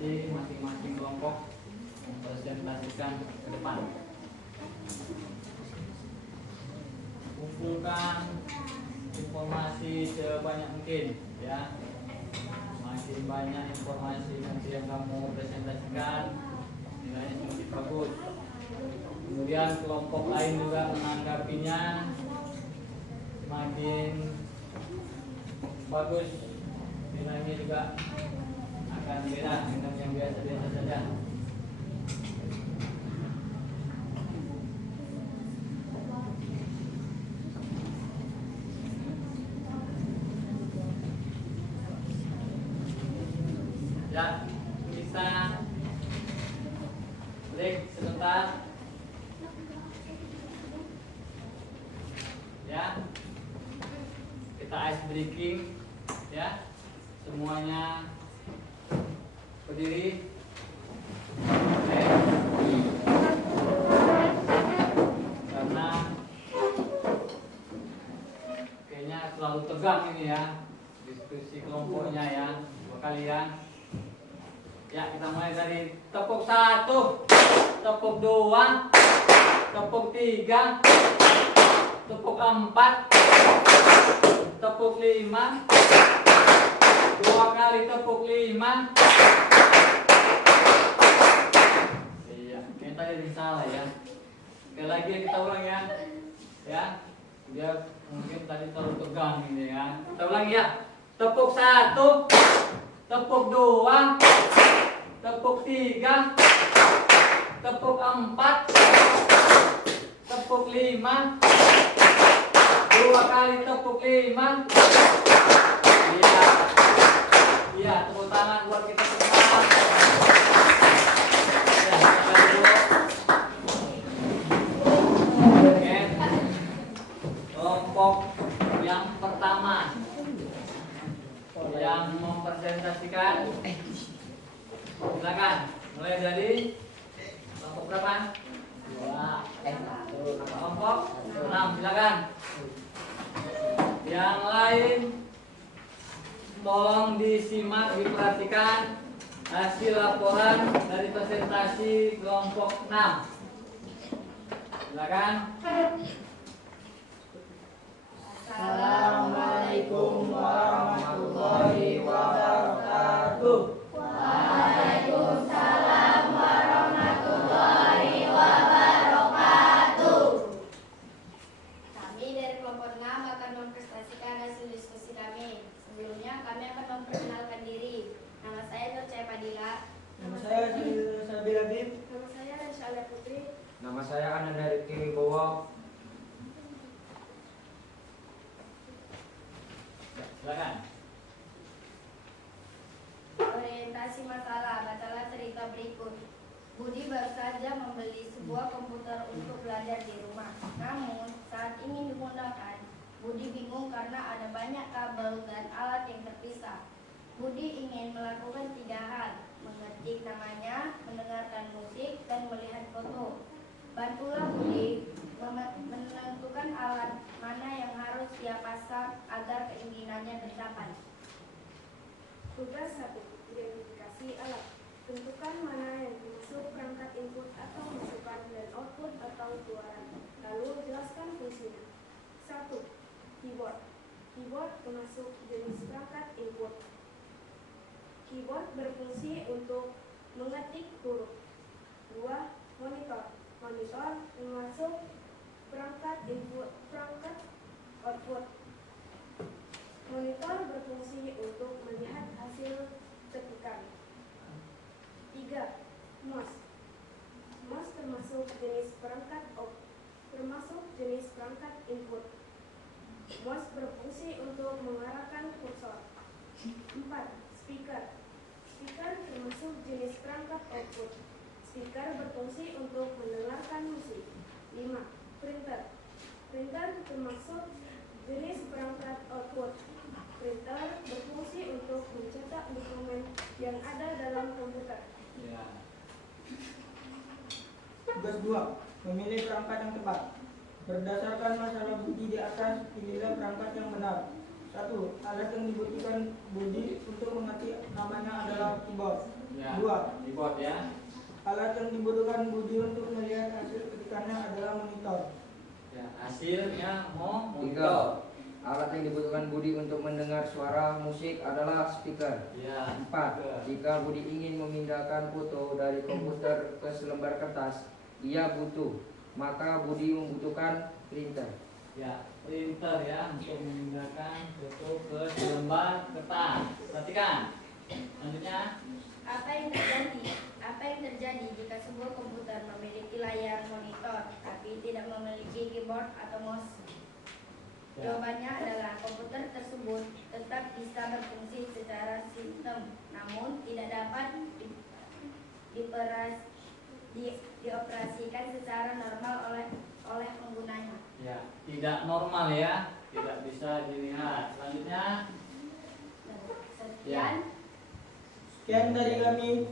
nanti masing-masing kelompok mempresentasikan ke depan. Kumpulkan informasi sebanyak mungkin ya. Makin banyak informasi nanti yang kamu presentasikan, nilainya semakin bagus. Kemudian kelompok lain juga menanggapinya semakin bagus, nilainya juga akan beda dengan yang biasa-biasa saja. Ya, kita break sebentar. Ya, kita ice breaking. Ya, semuanya berdiri. Oke. Karena kayaknya terlalu tegang ini ya diskusi kelompoknya ya, buat kalian. Ya, kita mulai dari tepuk 1, tepuk 2, tepuk 3, tepuk 4, tepuk 5, 2 kali tepuk 5. Iya, ini tadi ada salah ya. Sekali lagi kita ulang ya. Ya, dia mungkin tadi terlalu tegang ini ya. Kita ulangi ya. Tepuk 1, tepuk 2, tepuk 3, tepuk 4, tepuk 5, 2 kali tepuk 5. Iya, iya, tepuk tangan buat kita semua. Ya, kita dulu. Oke, kelompok yang pertama yang mempresentasikan. Silakan, mulai dari kelompok berapa? 2. Kelompok 6, silakan. Yang lain tolong disimak, diperhatikan hasil laporan dari presentasi kelompok 6. Silakan. Assalamualaikum warahmatullahi wabarakatuh. Waalaikumsalam warahmatullahi wabarakatuh. Kami dari kelompok 6 akan mempresentasikan hasil diskusi kami. Sebelumnya kami akan memperkenalkan diri. Nama saya Nur Cahaya Padilla. Nama saya Sabila Bim. Nama saya Rasya Putri. Nama saya Ananda Riki Wibowo. Silakan. Orientasi masalah, bacalah cerita berikut. Budi baru saja membeli sebuah komputer untuk belajar di rumah. Namun, saat ingin digunakan, Budi bingung karena ada banyak kabel dan alat yang terpisah. Budi ingin melakukan 3 hal: mengetik namanya, mendengarkan musik, dan melihat foto. Bantulah Budi menentukan alat mana yang harus dia pasang agar keinginannya tercapai. Tugas 1. Identifikasi alat. Tentukan mana yang termasuk perangkat input atau masukan dan output atau keluaran. Lalu jelaskan fungsinya. 1. Keyboard. Keyboard termasuk jenis perangkat input. Keyboard berfungsi untuk mengetik huruf. 2. Monitor. Monitor termasuk perangkat input, perangkat output. Monitor berfungsi untuk melihat hasil ketikan. 3. Mouse. Mouse termasuk jenis perangkat input. Mouse berfungsi untuk mengarahkan kursor. 4. Speaker. Speaker termasuk jenis perangkat output. Speaker berfungsi untuk mendengarkan musik. 5. Printer. Printer termasuk jenis perangkat output. Printer berfungsi untuk mencetak dokumen yang ada dalam komputer. Ya. Tugas 2. Memilih perangkat yang tepat. Berdasarkan masalah Budi di atas, pilihlah perangkat yang benar. 1. Alat yang dibutuhkan Budi untuk mengetik namanya adalah keyboard. Ya. 2. Keyboard ya. Alat yang dibutuhkan Budi untuk melihat hasil ketikannya adalah monitor. Ya, hasilnya Tiga. monitor. Alat yang dibutuhkan Budi untuk mendengar suara musik adalah speaker. Ya. 4. Jika Budi ingin memindahkan foto dari komputer ke selembar kertas, ia butuh, maka Budi membutuhkan printer. Ya, printer ya untuk memindahkan foto ke selembar kertas. Perhatikan. Selanjutnya. Apa yang terjadi jika sebuah komputer memiliki layar monitor tapi tidak memiliki keyboard atau mouse? Ya. Jawabannya adalah komputer tersebut tetap bisa berfungsi secara sistem, namun tidak dapat dioperasikan secara normal oleh penggunanya. Ya, tidak normal ya, tidak bisa dilihat. Selanjutnya. Sekian. Sekian dari kami.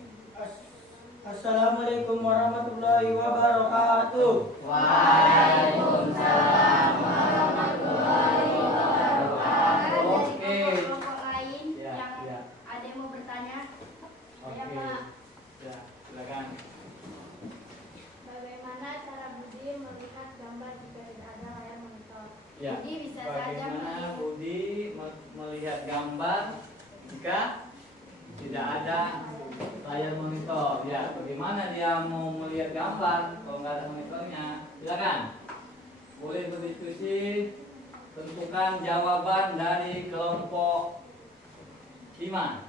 Assalamualaikum warahmatullahi wabarakatuh. Waalaikumsalam warahmatullahi wabarakatuh. Oke. Dari kelompok lain Ya, yang ya. ada yang mau bertanya? Oke. Ya, Pak. Ya, silakan. Bagaimana cara Budi melihat gambar jika tidak ada layar monitor? Ya. Budi bisa saja Bagaimana Budi melihat gambar jika tidak ada layar monitor? Ya, bagaimana dia mau melihat gambar kalau nggak ada monitornya? Silakan. Boleh berdiskusi. Tentukan jawaban dari kelompok 5.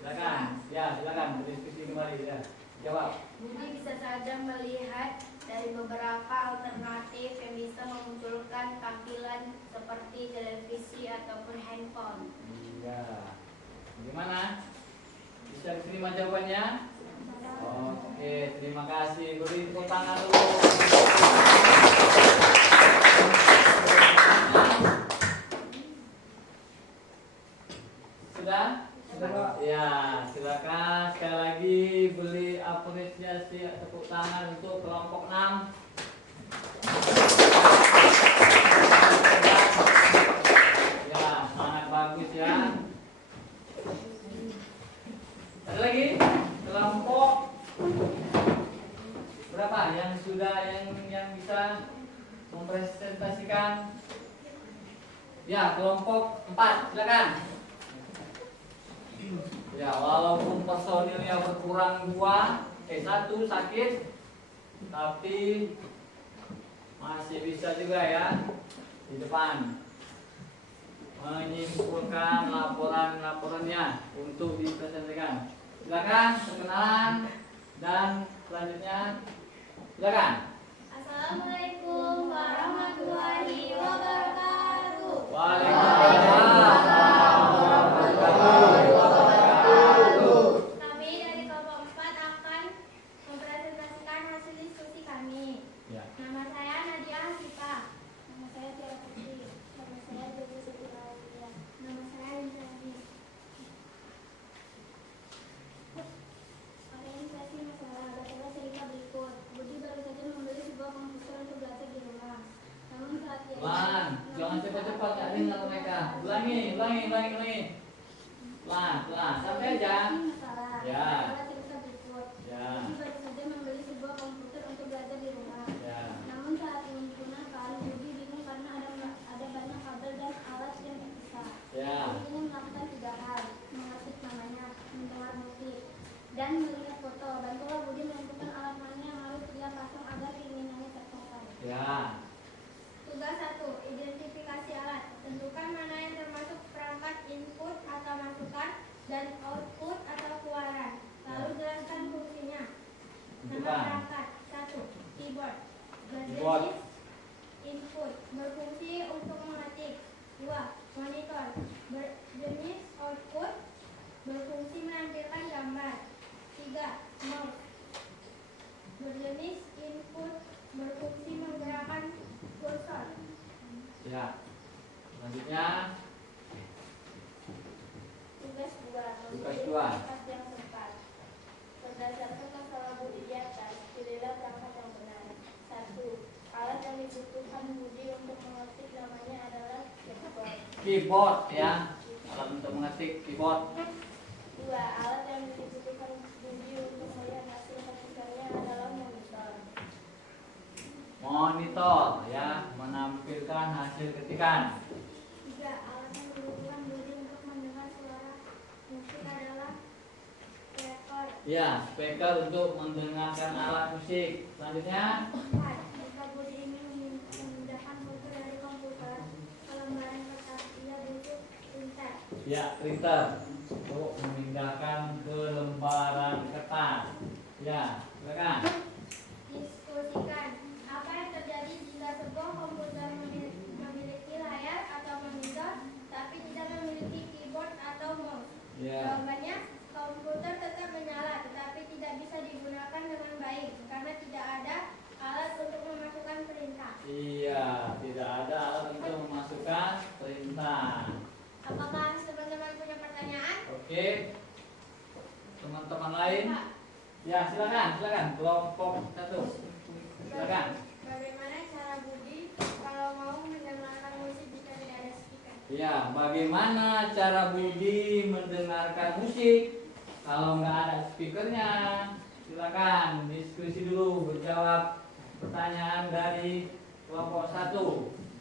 Silakan. Ya, silakan berdiskusi kembali ya. Jawab. Budi bisa saja melihat dari beberapa alternatif yang bisa memunculkan tampilan seperti televisi ataupun handphone. Ya. Bagaimana? Bisa diterima jawabannya? Oke, terima kasih. Beri tepuk tangan dulu. Sudah? Ya, silakan sekali lagi beri apresiasi tepuk tangan untuk kelompok 6. Ya, sangat bagus ya. Ada lagi kelompok berapa yang sudah yang bisa mempresentasikan? Ya, kelompok 4, silakan. Ya, walaupun personilnya berkurang 1 sakit, tapi masih bisa juga ya di depan menyimpulkan laporannya untuk dipresentasikan. Silakan perkenalan dan selanjutnya silakan. Assalamualaikum warahmatullahi wabarakatuh. Waalaikumsalam warahmatullahi wabarakatuh. Kami dari kelompok 4 akan mempresentasikan hasil diskusi kami. Ya. Nama saya Nadia Hasifah. Nama saya Tiara Putri. Nama saya Dewi Siti Aulia. Nama saya Lisa Adi. Orientasi masalah adalah cerita berikut. Budi baru saja membeli sebuah komputer untuk belajar di rumah. Namun saat dia Pelan, jangan cepat-cepat, tak dengar mereka. Ulangi. Pelan, sampai aja. Masalah Ya. adalah cerita berikut. Ya. Budi baru saja membeli sebuah komputer untuk belajar di rumah. Ya. Namun saat menggunakan, Budi bingung karena ada banyak kabel dan alat yang terpisah. Ya. Budi ingin melakukan 3 hal: mengetik namanya, mendengar musik, dan melihat foto. Bantulah Budi menentukan alat mana yang harus dia pasang agar keinginannya tercapai. Ya. Tugas 1. Identifikasi alat. Tentukan mana yang termasuk perangkat input atau masukan dan output atau keluaran. Lalu jelaskan fungsinya. Nama Tentukan. perangkat. 1. Keyboard. Keyboard. Berjenis input, berfungsi untuk mengetik. 2. Monitor. Berjenis output, berfungsi menampilkan gambar. 3. Mouse. Berjenis input, berfungsi menggerakkan kursor. Ya. Selanjutnya. Tugas 2. Tugas Memilih 2. perangkat yang tepat. Berdasarkan masalah Budi di atas, pilihlah perangkat yang benar. 1. Alat yang dibutuhkan Budi untuk mengetik namanya adalah keyboard. keyboard ya, alat untuk mengetik keyboard. 2. Alat yang dibutuhkan Budi untuk melihat hasil ketikannya adalah monitor. Monitor ya, menampilkan hasil ketikan. 3. Alat yang dibutuhkan Budi untuk mendengar suara musik adalah speaker. Ya, speaker untuk mendengarkan alat musik. Selanjutnya 4. Jika Budi ingin memindahkan buku dari komputer ke lembaran kertas, ia butuh printer. ya, printer untuk memindahkan ke lembaran kertas. Ya, silakan. Diskusikan apa yang terjadi jika sebuah komputer memiliki layar atau monitor tapi tidak memiliki keyboard atau mouse. Ya. Jawabannya, komputer tetap menyala tetapi tidak bisa digunakan dengan baik karena tidak ada alat untuk memasukkan perintah. Iya, tidak ada alat untuk memasukkan perintah. Apakah teman-teman punya pertanyaan? Oke. Teman-teman lain? Ya, silakan. Kelompok 1. Silakan. Bagaimana cara Budi kalau mau mendengarkan musik jika tidak ada speaker? Ya, bagaimana cara Budi mendengarkan musik kalau nggak ada speakernya? Silakan diskusi dulu, menjawab pertanyaan dari kelompok 1.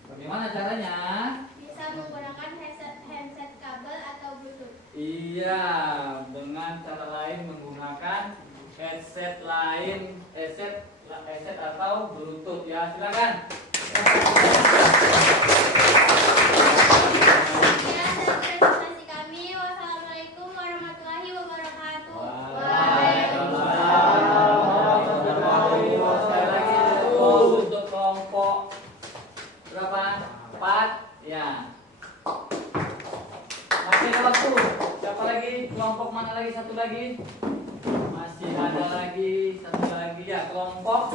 Bagaimana caranya? Bisa menggunakan handset kabel atau Bluetooth. Iya, dengan cara lain menggunakan headset atau Bluetooth ya. Silakan. Sekian dari presentasi kami. Wassalamualaikum warahmatullahi wabarakatuh. Untuk kelompok berapa? 4 ya. Masih ada waktu. Siapa lagi? Kelompok mana lagi? Satu lagi. Masih ada lagi satu lagi ya. Kelompok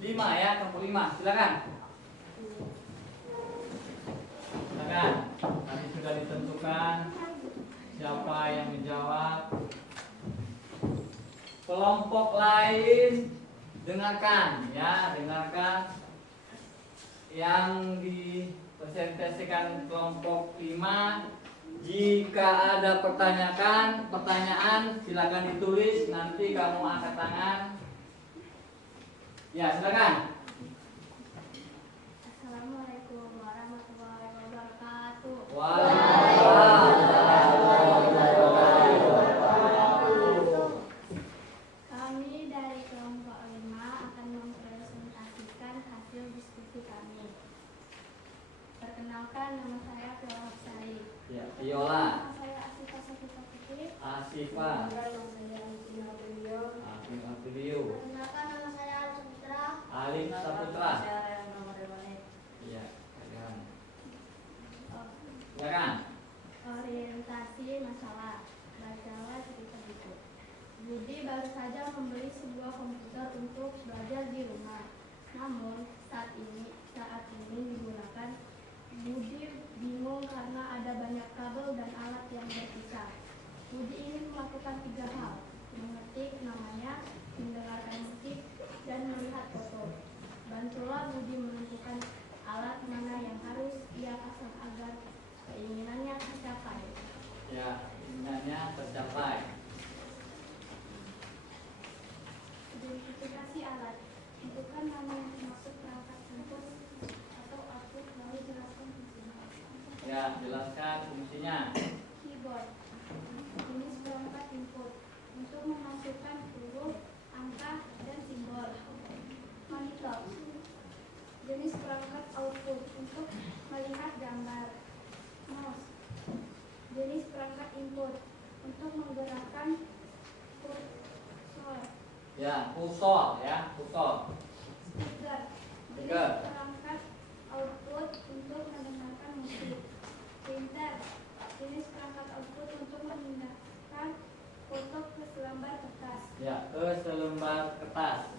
5 ya. Kelompok 5. Silakan. Silakan. Tadi sudah ditentukan siapa yang menjawab. Kelompok lain dengarkan ya, dengarkan yang dipresentasikan kelompok 5. Jika ada pertanyaan silakan ditulis, nanti kamu angkat tangan. Ya, silakan. Assalamualaikum warahmatullahi wabarakatuh. Kami dari kelompok 5 akan mempresentasikan hasil diskusi kami. Perkenalkan, nama saya Viola Hapsari. Ya, Viola, Nama saya Asifa Safita Putri. Asifa, Akim Aprilio, Perkenalkan, nama saya Alif Putra. Alif Saputra. Ya, silakan. Silakan. Orientasi masalah. Bacalah cerita buku. Budi baru saja membeli sebuah komputer untuk belajar di rumah. Namun saat ini digunakan, Budi bingung karena ada banyak kabel dan alat yang berpisah. Budi ingin melakukan 3 hal: mengetik namanya, mendengarkan musik, dan melihat foto. Bantulah Budi menentukan alat mana yang harus ia pasang agar keinginannya tercapai. Ya, keinginannya tercapai. Identifikasi alat. Tentukan nama yang dimaksud perangkat input atau output, lalu jelaskan fungsinya. Ya, jelaskan fungsinya. Keyboard. Jenis perangkat input untuk memasukkan huruf, angka, dan simbol. Monitor. Jenis perangkat output untuk melihat gambar. Mouse. Jenis perangkat input untuk menggerakkan kursor. Ya, kursor ya, kursor. Speaker. Jenis Speaker. perangkat output untuk mendengarkan musik. Printer. Jenis perangkat output untuk memindahkan foto ke selembar kertas. Ya, ke selembar kertas.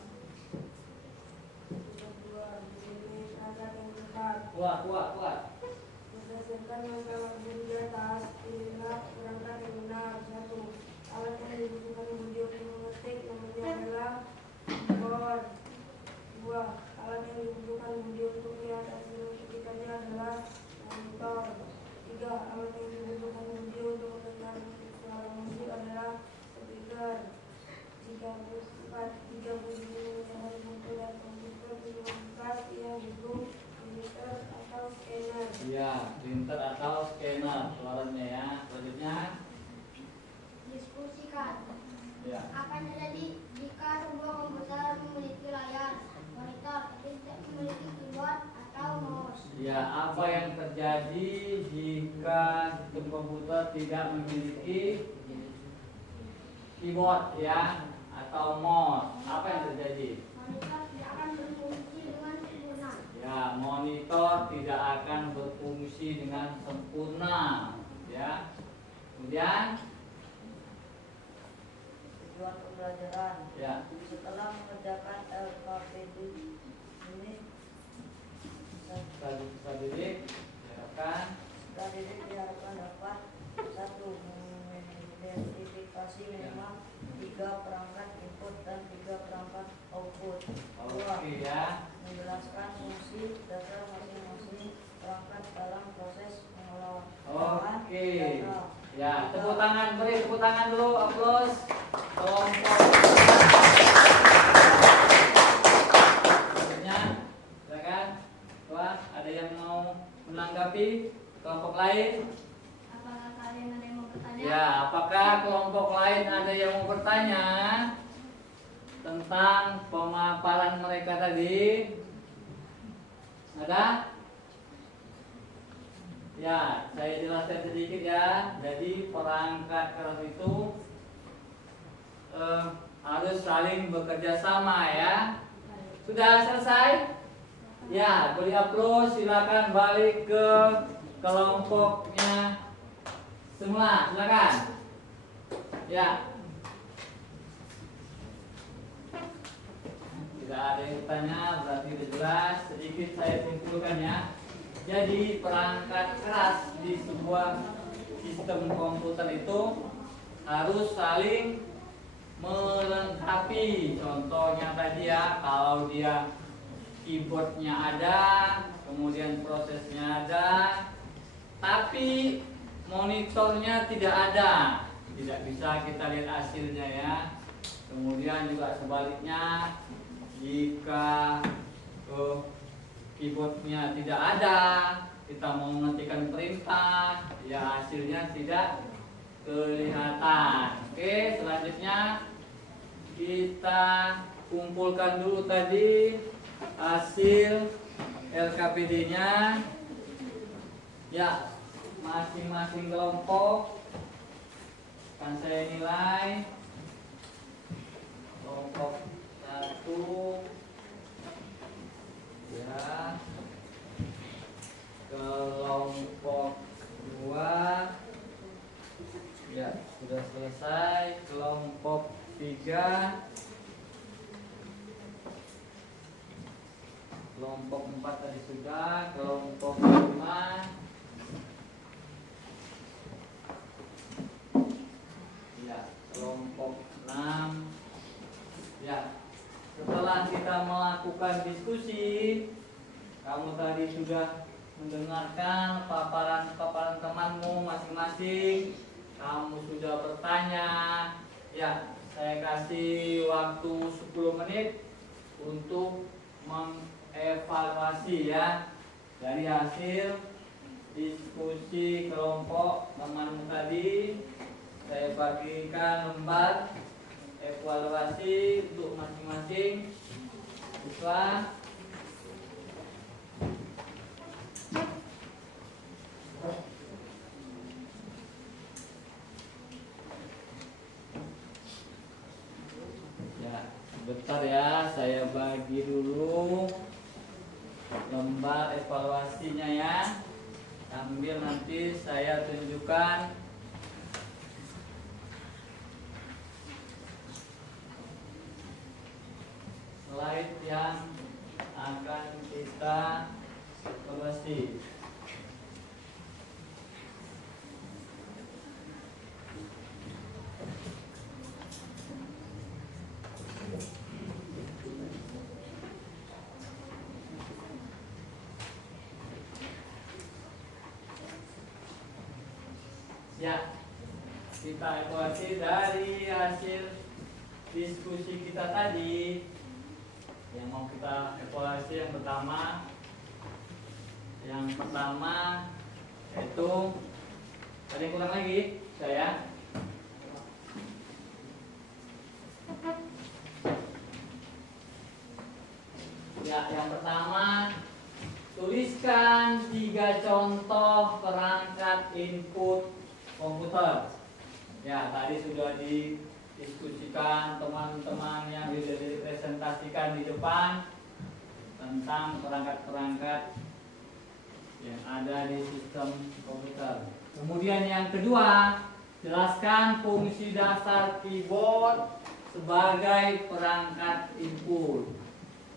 Kuat. Berdasarkan masalah Budi di atas, pilihlah perangkat yang benar. 1. Alat yang dibutuhkan Budi untuk mengetik namanya adalah keyboard. 2. Alat yang dibutuhkan Budi untuk melihat hasil ketikannya adalah monitor. monitor. 3. Alat yang dibutuhkan Budi untuk mendengar suara musik adalah speaker. 4. Budi menggunakan buku dan komputer dimaksudkan ia butuh printer atau scanner. Ya, printer atau scanner suaranya ya. Selanjutnya, Diskusikan. ya. Apa yang terjadi jika sebuah komputer memiliki layar, monitor, tapi tidak memiliki keyboard atau mouse? Ya, apa yang terjadi jika sistem komputer tidak memiliki keyboard ya atau mouse? Apa yang terjadi? Monitor tidak akan berfungsi dengan sempurna. Ya, monitor tidak akan berfungsi dengan sempurna ya. Kemudian Tujuan pembelajaran. ya, Setelah mengerjakan LKPD ini, peserta didik diharapkan peserta didik diharapkan dapat 1. Mengidentifikasi minimal 3 perangkat input dan 3 perangkat output. 2. oke ya. Menjelaskan fungsi dasar masing-masing perangkat dalam proses pengolahan Oke. data. Ya, tepuk tangan, beri tepuk tangan dulu, aplaus. Kelompok. Selanjutnya, silakan. Wah, ada yang mau menanggapi kelompok lain? Apakah kalian ada yang mau bertanya? Ya, apakah kelompok lain ada yang mau bertanya tentang pemaparan mereka tadi? Ada? Ya, saya jelaskan sedikit ya. Jadi perangkat keras itu harus saling bekerja sama ya. Sudah selesai? Ya, boleh upload. Silakan balik ke kelompoknya semula. Silakan. Ya. Tidak ada yang bertanya, berarti sudah jelas. Sedikit saya simpulkan ya. Jadi perangkat keras di sebuah sistem komputer itu harus saling melengkapi. Contohnya tadi ya, kalau dia keyboardnya ada, kemudian prosesnya ada, tapi monitornya tidak ada, tidak bisa kita lihat hasilnya ya. Kemudian juga sebaliknya, jika keyboardnya tidak ada, kita mau mengetikkan perintah, ya hasilnya tidak kelihatan. Oke, selanjutnya kita kumpulkan dulu tadi hasil LKPD-nya. Ya, masing-masing kelompok akan saya nilai. Kelompok 1 ya, kelompok 2 ya sudah selesai, kelompok 3, kelompok 4 tadi sudah, kelompok 5 ya, kelompok 6 ya. Setelah kita melakukan diskusi, kamu tadi sudah mendengarkan paparan temanmu masing-masing, kamu sudah bertanya, ya saya kasih waktu 10 menit untuk mengevaluasi ya dari hasil diskusi kelompok temanmu tadi. Saya bagikan lembar evaluasi untuk masing-masing siswa. Ya, sebentar ya, saya bagi dulu lembar evaluasinya ya, sambil nanti saya tunjukkan slide yang akan kita evaluasi. Ya, kita evaluasi dari hasil diskusi kita tadi. Yang mau kita evaluasi yang pertama yaitu ada yang kurang lagi saya. Ya, yang pertama tuliskan 3 contoh perangkat input komputer. Ya, tadi sudah didiskusikan teman-teman yang sudah dipresentasikan di depan tentang perangkat-perangkat yang ada di sistem komputer. Kemudian yang kedua, jelaskan fungsi dasar keyboard sebagai perangkat input.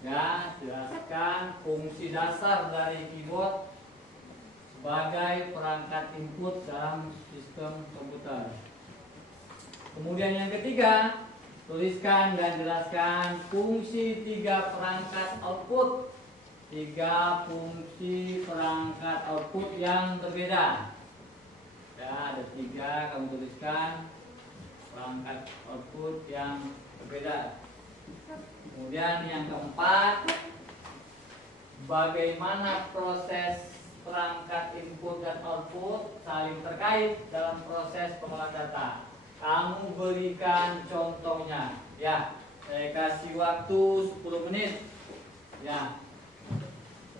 Ya, jelaskan fungsi dasar dari keyboard sebagai perangkat input dalam sistem komputer. Kemudian yang ketiga, tuliskan dan jelaskan fungsi 3 perangkat output. 3 fungsi perangkat output yang berbeda. Ya, ada 3, kamu tuliskan perangkat output yang berbeda. Kemudian yang keempat, bagaimana proses perangkat input dan output saling terkait dalam proses pengolahan data. Kamu berikan contohnya. Ya, saya kasih waktu 10 menit. Ya,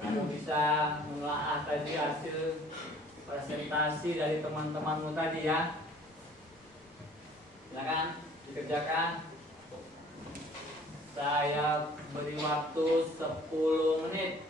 kamu bisa menelaah tadi hasil presentasi dari teman-temanmu tadi ya. Silakan dikerjakan. Saya beri waktu 10 menit.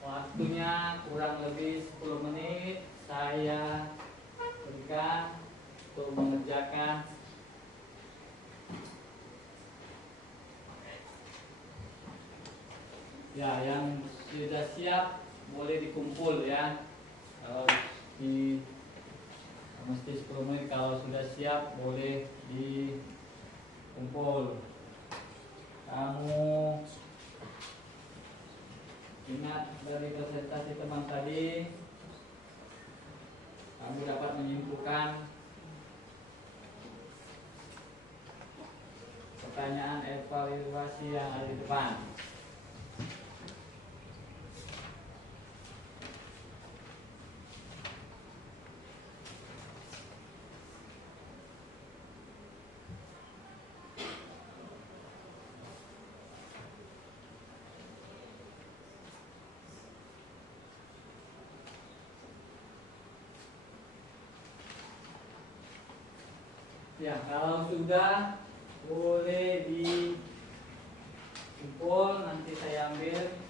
Waktunya kurang lebih 10 menit saya berikan untuk mengerjakan. Ya, yang sudah siap boleh dikumpul ya. Kalau di mesti 10 menit, kalau sudah siap boleh dikumpul. Kamu ingat dari presentasi teman tadi, kamu dapat menyimpulkan pertanyaan evaluasi yang ada di depan. Ya, kalau sudah boleh dikumpul, nanti saya ambil.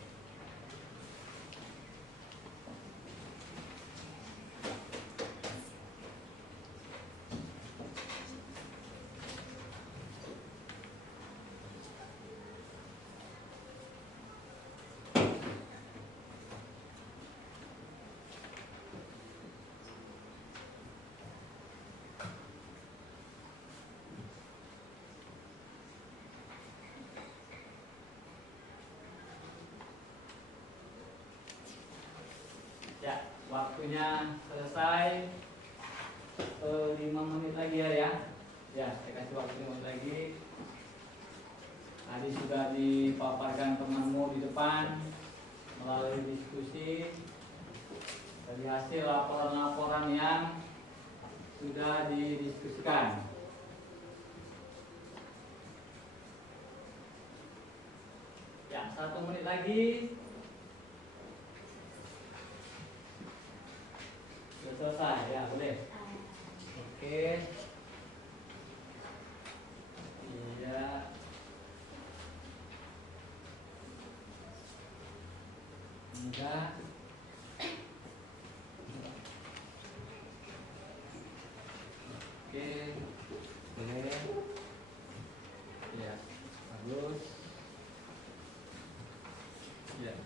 Ya, waktunya selesai. 5 menit lagi ya. Ya, saya kasih waktu 5 menit lagi. Tadi sudah dipaparkan temanmu di depan melalui diskusi dari hasil laporan-laporan yang sudah didiskusikan. Ya, Ya, 1 menit lagi. Sudah selesai, ya boleh. Oke. Iya. Enggak. Oke. Boleh. Ya, bagus. Ya.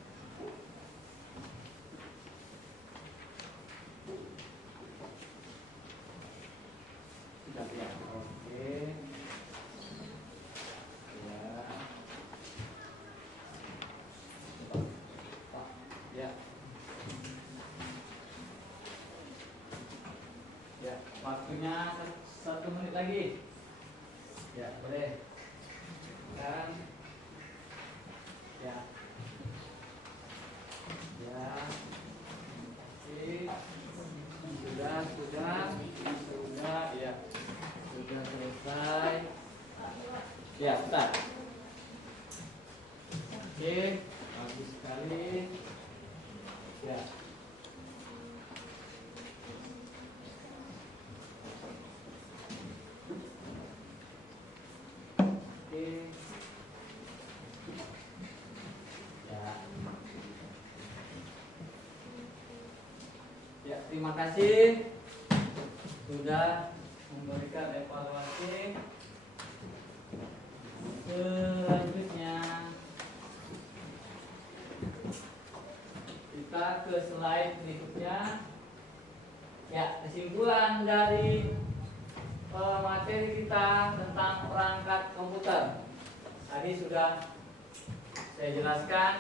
Sudah ya. Oke. Ya. Pak. Ya. Ya, waktunya 1 menit lagi. Ya, boleh. Dan ya. Ya. Oke. Sudah, ya. Sudah selesai. Ya, bentar. Oke, bagus sekali. Ya. Oke. Ya. Ya, terima kasih sudah memberikan evaluasi. Selanjutnya kita ke slide berikutnya. Ya, kesimpulan dari materi kita tentang perangkat komputer. Tadi sudah saya jelaskan,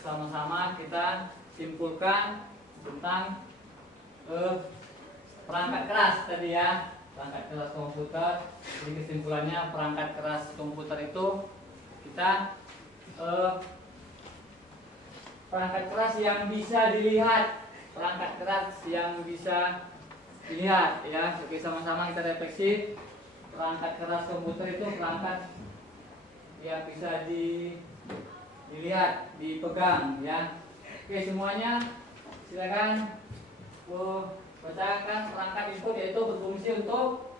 sama-sama kita simpulkan tentang perangkat keras tadi ya, perangkat keras komputer. Jadi kesimpulannya perangkat keras komputer itu kita perangkat keras yang bisa dilihat, perangkat keras yang bisa dilihat ya. Oke, sama-sama kita refleksi. Perangkat keras komputer itu perangkat yang bisa dilihat, dipegang ya. Oke, semuanya silakan bacakan perangkat input, yaitu berfungsi untuk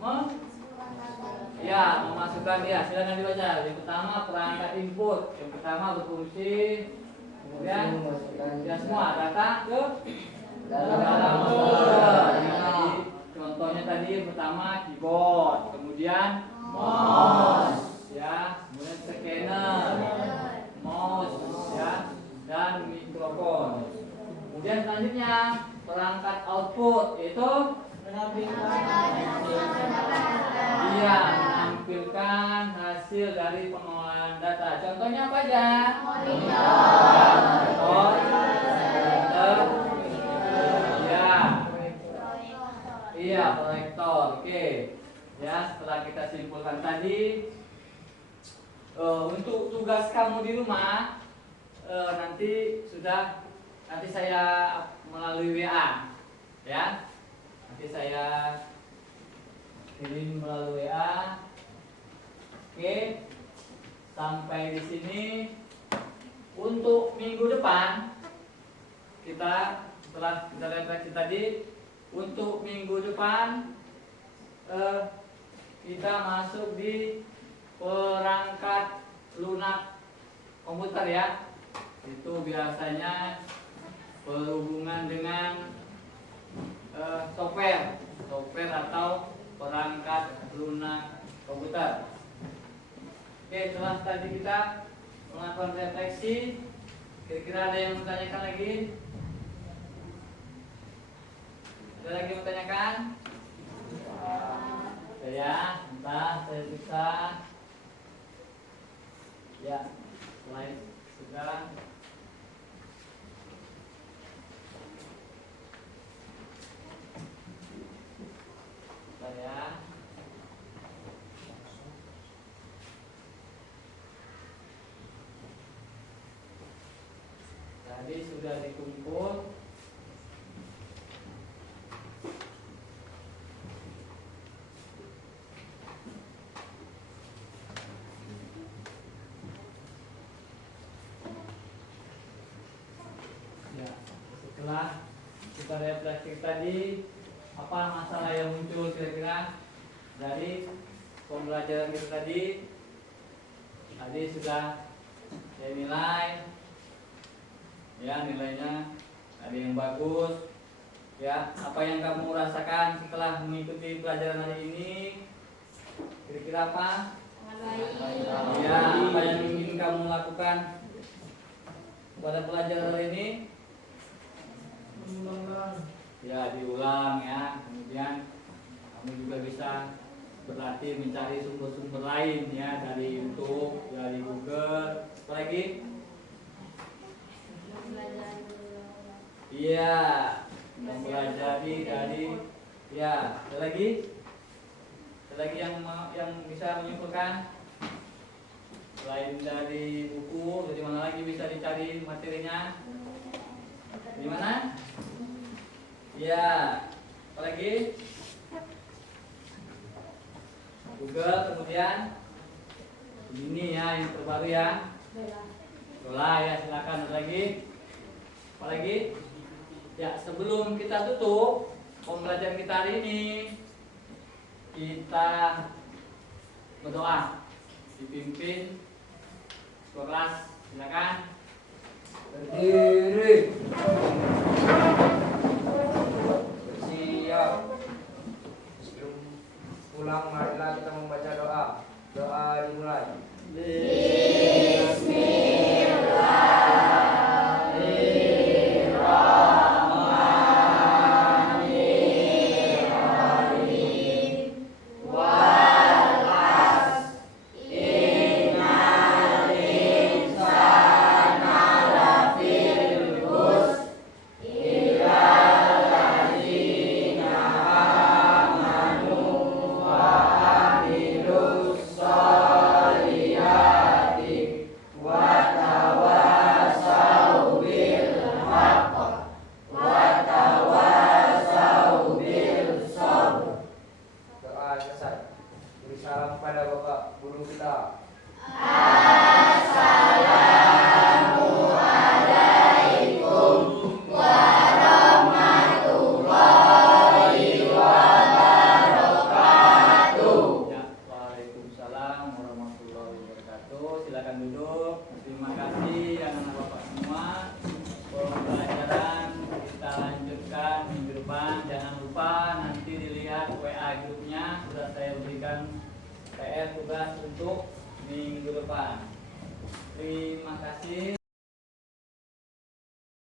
memasukkan ya. Silakan dibaca. Yang pertama perangkat input, yang pertama berfungsi, kemudian ya semua data ke dalam komputer. Contohnya tadi yang pertama keyboard, kemudian mouse ya, kemudian scanner, mouse ya, dan mikrofon. Kemudian selanjutnya perangkat output, yaitu menampilkan hasil dari pengolahan data. Contohnya apa aja? Monitor, proyektor. Oke. Ya, setelah kita simpulkan tadi, untuk tugas kamu di rumah nanti saya melalui WA ya. Nanti saya kirim melalui WA. Oke. Sampai di sini. Untuk minggu depan kita setelah kita refleksi tadi, untuk minggu depan kita masuk di perangkat lunak komputer ya. Itu biasanya berhubungan dengan software atau perangkat lunak komputer. Oke, setelah tadi kita melakukan refleksi, kira-kira ada yang bertanyakan lagi? Ada lagi yang bertanyakan? Ya, entah saya bisa. Ya, slide sudah. Ya. Tadi sudah dikumpul. saya plastik tadi, apa masalah yang muncul kira-kira dari pembelajaran kita tadi? Tadi sudah saya nilai, ya nilainya ada yang bagus, ya apa yang kamu rasakan setelah mengikuti pelajaran hari ini? Kira-kira apa? Ya, apa yang ingin kamu lakukan pada pelajaran hari ini? Ya, diulang ya. Kemudian kamu juga bisa berlatih mencari sumber-sumber lain ya, dari YouTube, dari Google. Apa lagi? Iya, mempelajari dari ya, ada lagi? Ada lagi yang bisa menyimpulkan? Selain dari buku, dari mana lagi bisa dicari materinya? Di mana? Ya, apa lagi? Google, kemudian ini ya yang terbaru ya. Dola ya, silakan. Ada lagi? Apa lagi? Ya, sebelum kita tutup pembelajaran kita hari ini, kita berdoa dipimpin kelas, silakan. Berdiri. Bersiap. Sebelum pulang marilah kita membaca doa. Doa dimulai. PR tugas untuk minggu depan. Terima kasih.